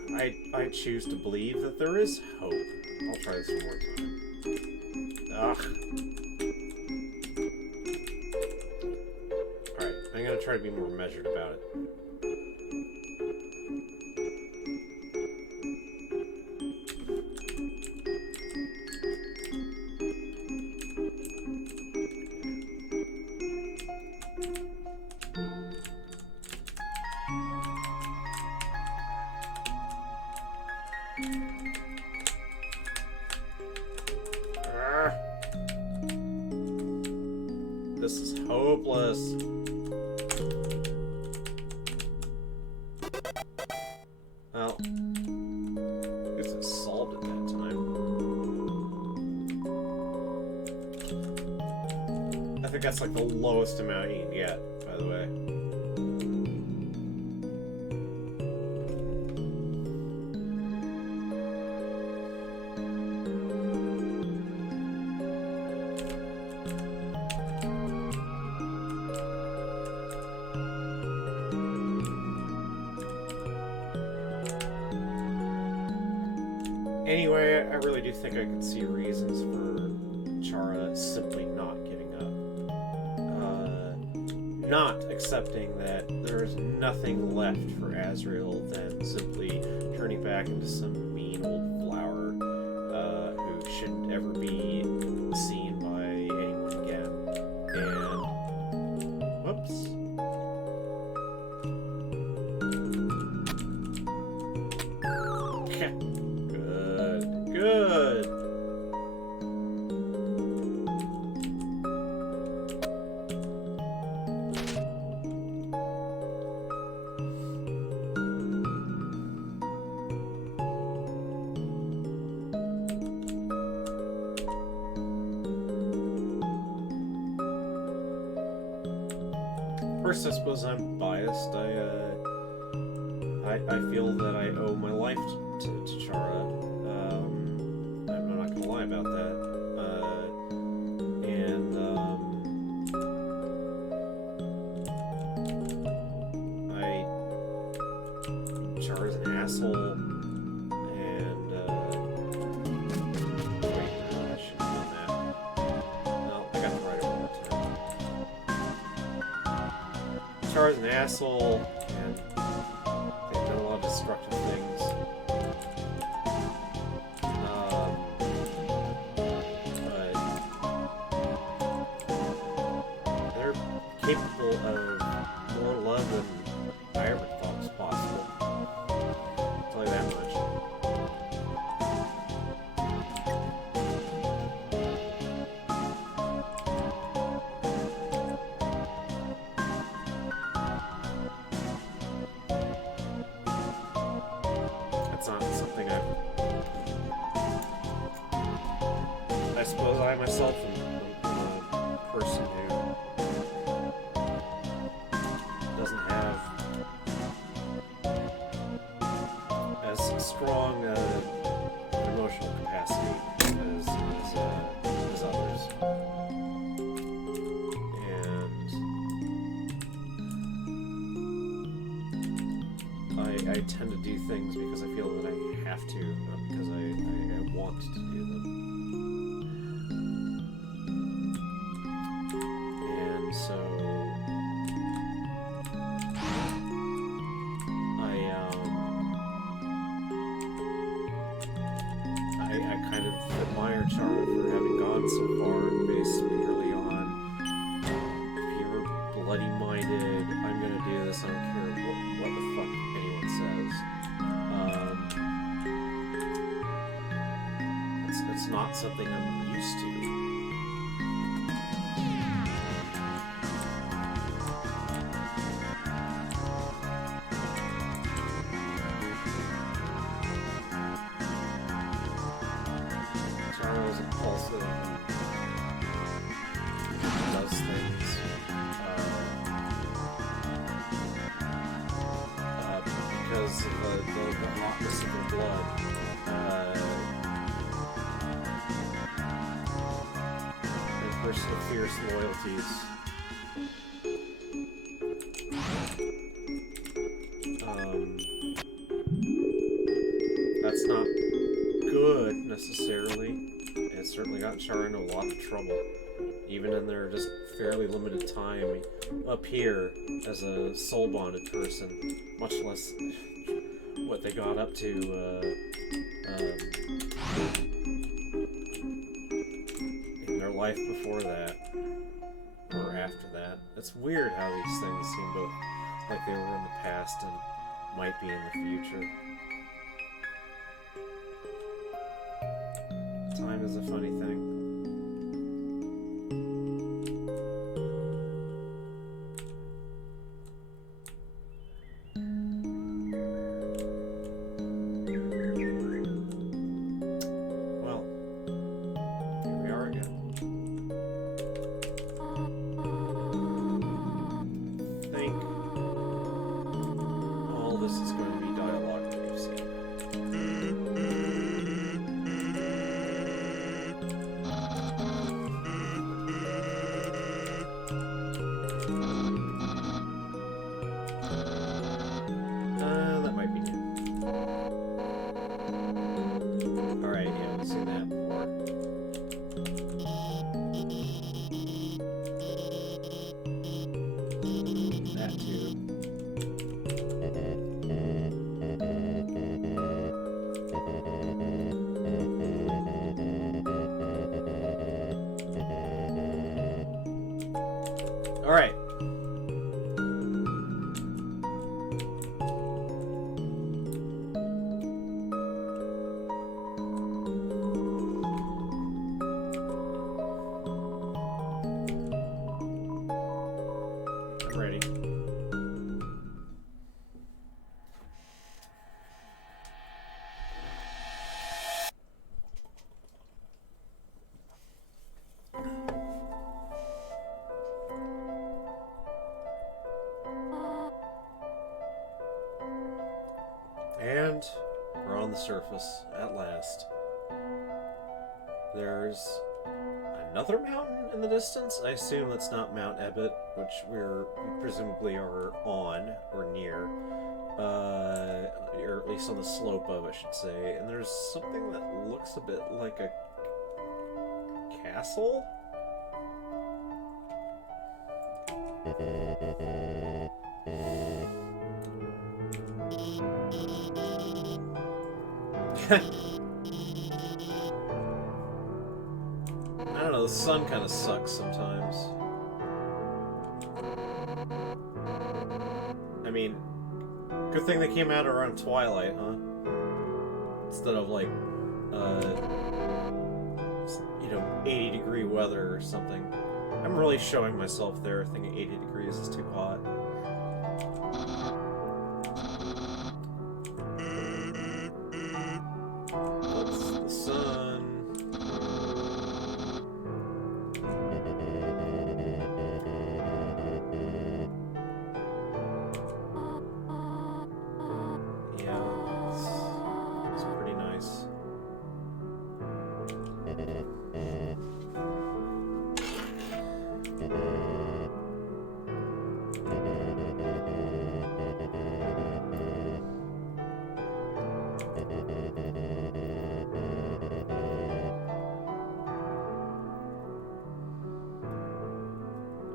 And I choose to believe that there is hope. I'll try this one more time. Ugh. Alright, I'm gonna try to be more measured about it. This is hopeless. Well, I guess I solved it that time. I think that's like the lowest amount you can get, by the way. Anyway, I really do think I could see reasons for Chara simply not giving up. Not accepting that there is nothing left for Azrael than simply turning back into some mean old flower who shouldn't ever be seen by anyone again. And... whoops. Good. First, I suppose I'm biased. I feel that I owe my life to Chara. I'm not gonna lie about that. Chara's an asshole, and wait, I shouldn't have done that. No, I got to write it one more time. Chara's an asshole, and they've done a lot of destructive things. They're capable of more love than I ever thought was possible. I'll tell you that much. That's not something I suppose I myself am a person who doesn't have as strong emotional capacity as others. And I tend to do things because I feel that I have to, not because I want to do them. And so I kind of admire Chara for having gone so far based purely on pure bloody-minded, I'm gonna do this, I don't care what the fuck anyone says. It's not something I'm used to. does things because of the hotness of their blood. And personal fierce loyalties. That's not good necessarily. It certainly got Chara into a lot of trouble, even in their just fairly limited time up here as a soul bonded person, much less what they got up to in their life before that or after that. It's weird how these things seem both like they were in the past and might be in the future. Time is a funny thing. Well, here we are again. I think all this is going to be dialogue that we've seen. That might be new. Alright, yeah, we've seen that before. That too. Alright. I'm ready. And we're on the surface at last. There's another mountain in the distance. I assume that's not Mount Ebott, which we presumably are on or near, or at least on the slope of, I should say. And there's something that looks a bit like a castle. I don't know, the sun kind of sucks sometimes. I mean, good thing they came out around twilight, huh? Instead of like, 80-degree weather or something. I'm really showing myself there, thinking 80 degrees is too hot. That's the sun. Yeah, it's pretty nice.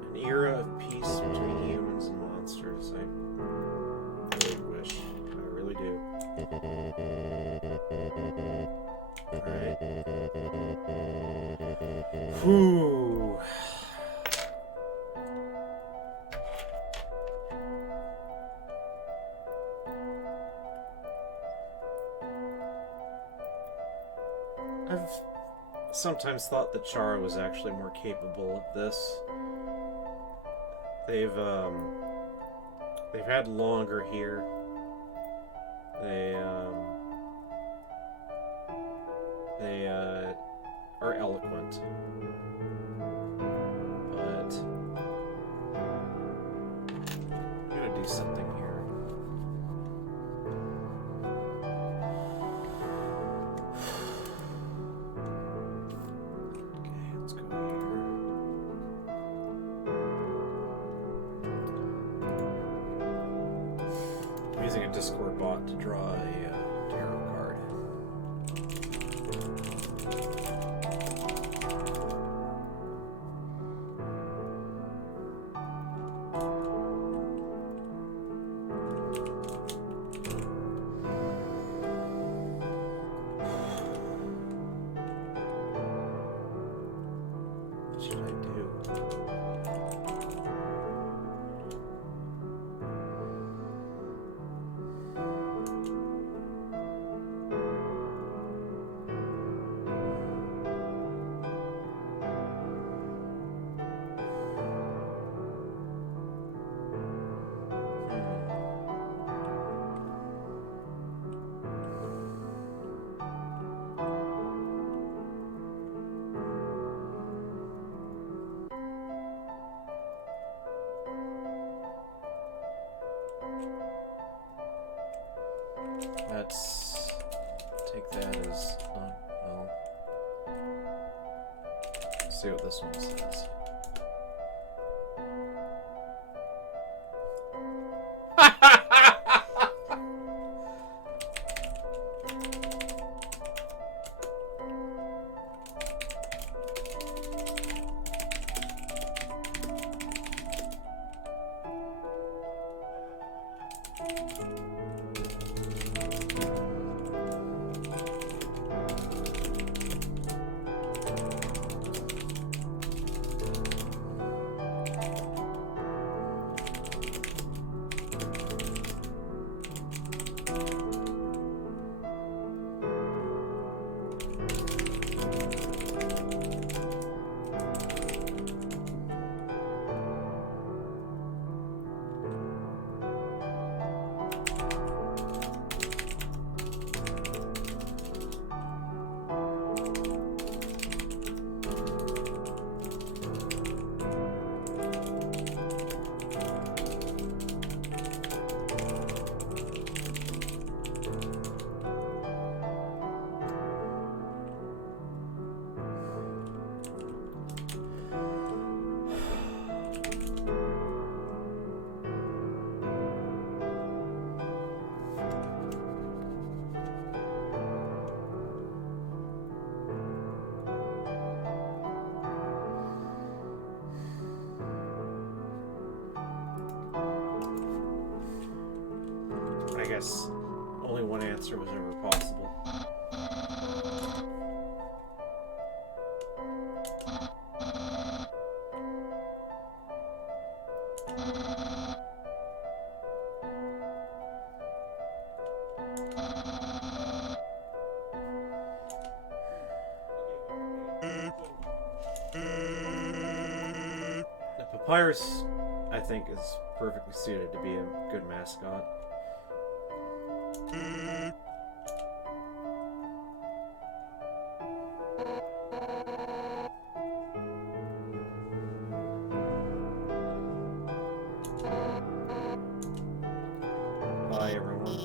An era of peace between humans and monsters. I really wish. I really do. Alright. Whew. I've sometimes thought that Chara was actually more capable of this. They've had longer here. They are eloquent. But I'm gonna do something here. Okay, let's go here. I'm using a Discord bot to draw a tarot card. What should I do? Let's take that as well. Let's see what this one says. I guess only one answer was ever possible. The papyrus, I think, is perfectly suited to be a good mascot. Hi, everyone.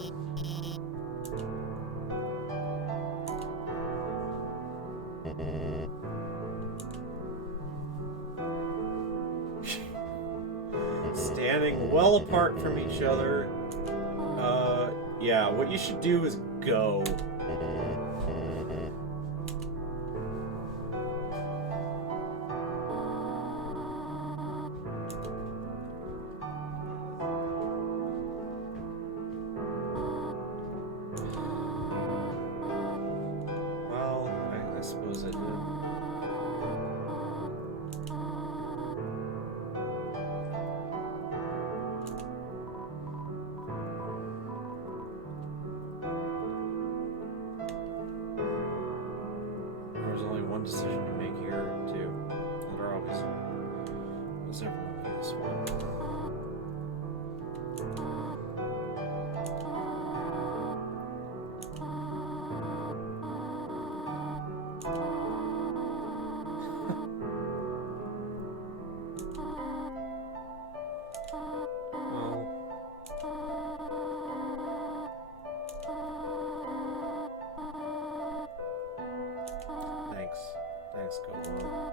Standing well apart from each other. Yeah, what you should do is go. Well, I suppose I did. There's only one decision to make here, too. There always was never going to be this one. Thanks. Thanks, Golem.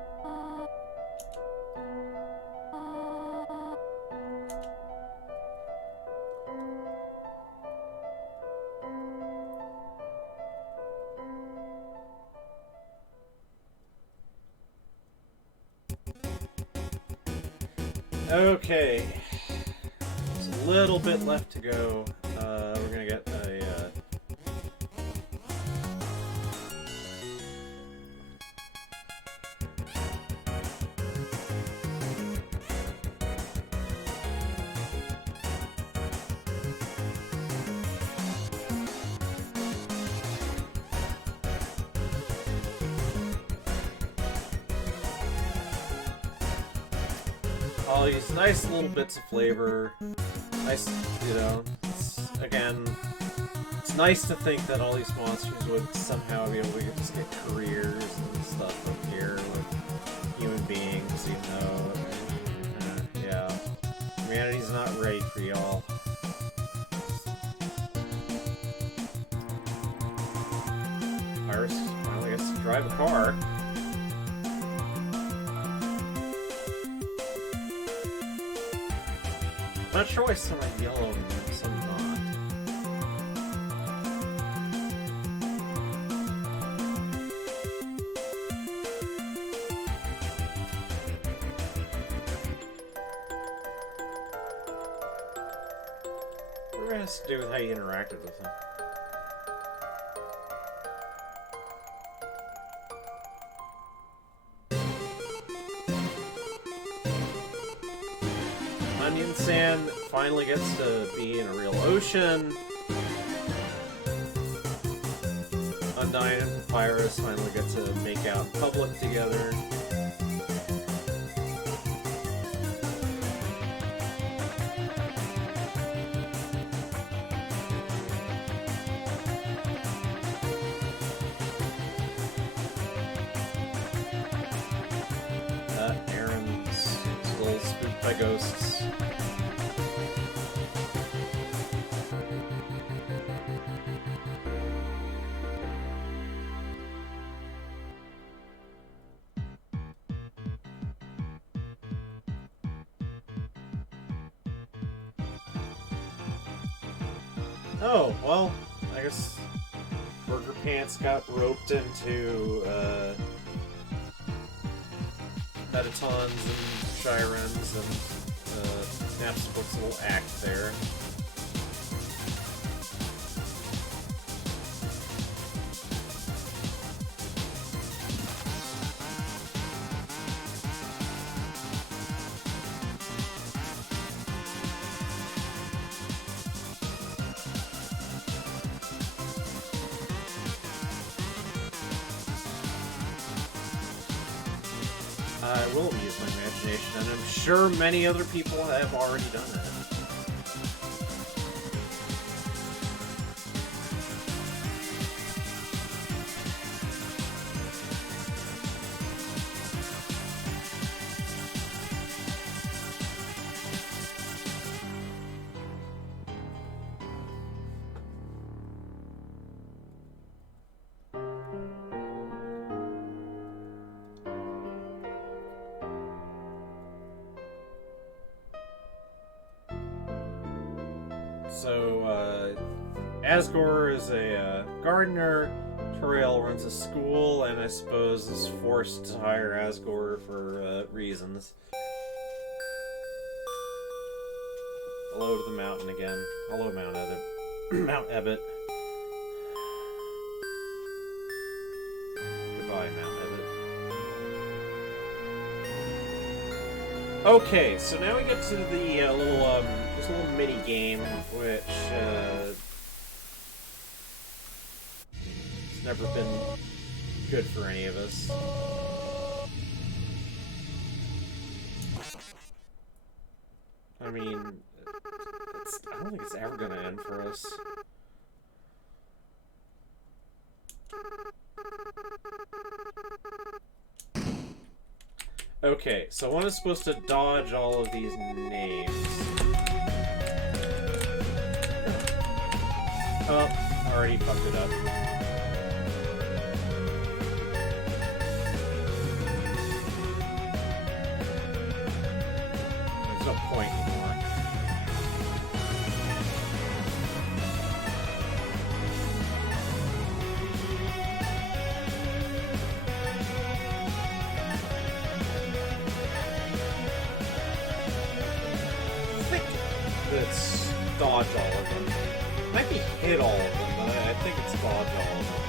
Okay. There's a little bit left to go. We're gonna get a... all these nice little bits of flavor. Nice, you know, again, it's nice to think that all these monsters would somehow be able to just get careers and stuff up here with human beings, even though, yeah, humanity's not ready for y'all. Iris finally gets to drive a car. I'm not sure why some are yellow and some not. What has to do with how you interacted with them? Onion sand finally gets to be in a real ocean. Undyne and Papyrus finally get to make out in public together. Aaron's still spooked by ghosts. Oh, well, I guess Burger Pants got roped into Metatons and Shirens and Napsbook's little act there. I will use my imagination, and I'm sure many other people have already done it. So, Asgore is a gardener, Toriel runs a school, and I suppose is forced to hire Asgore for reasons. Hello to the mountain again. Hello, Mount Ebbet. Mount Ebbet. Goodbye, Mount Ebbet. Okay, so now we get to the little, there's a little mini game, which, has never been good for any of us. I mean, I don't think it's ever gonna end for us. Okay, so one is supposed to dodge all of these names. Oh, already fucked it up. hit all of them, but I think it's dodge all of them.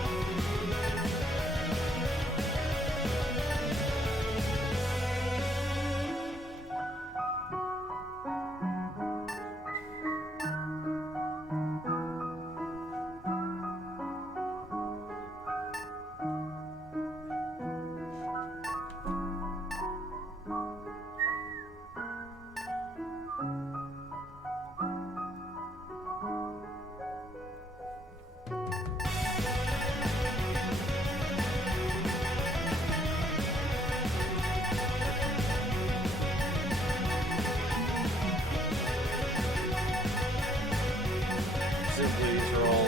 These are all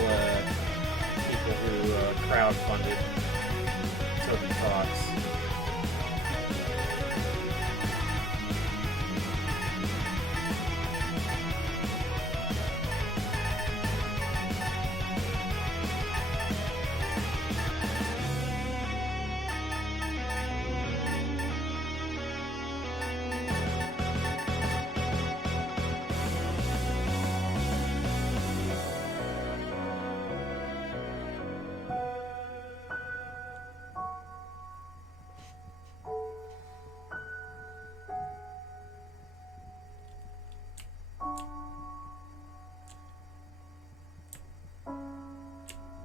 people who crowdfunded Toby Talks.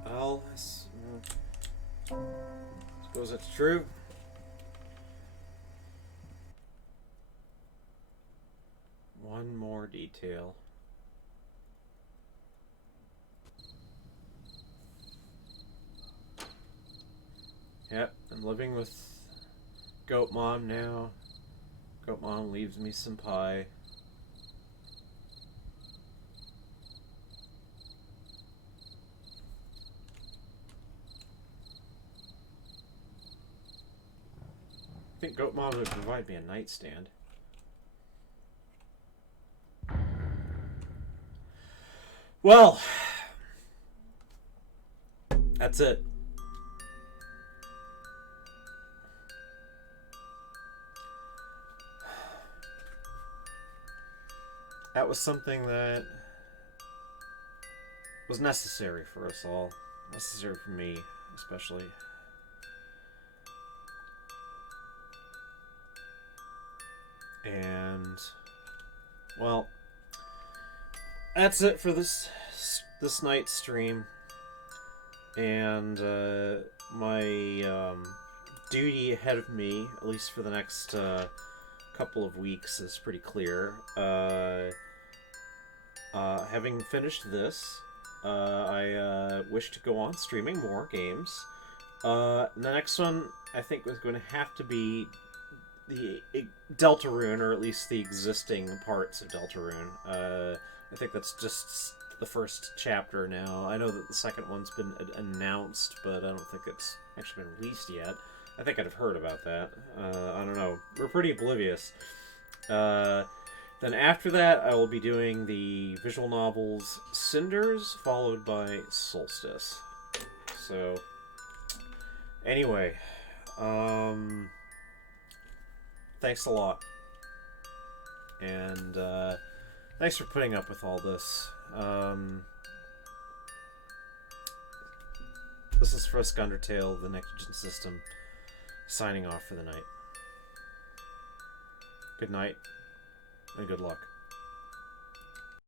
Well, I suppose that's true. One more detail. Yep, I'm living with Goat Mom now. Goat Mom leaves me some pie. I think Goat Mom would provide me a nightstand. Well, that's it. That was something that was necessary for us all. Necessary for me, especially. And, well, that's it for this night's stream. And my duty ahead of me, at least for the next couple of weeks, is pretty clear. Having finished this, I wish to go on streaming more games. The next one, I think, was going to have to be the Deltarune, or at least the existing parts of Deltarune. I think that's just the first chapter now. I know that the second one's been announced, but I don't think it's actually been released yet. I think I'd have heard about that. I don't know. We're pretty oblivious. Then after that, I will be doing the visual novels Cinders, followed by Solstice. So, anyway, thanks a lot. And thanks for putting up with all this. This is Frisk Undertale, the Next Gen System, signing off for the night. Good night, and good luck.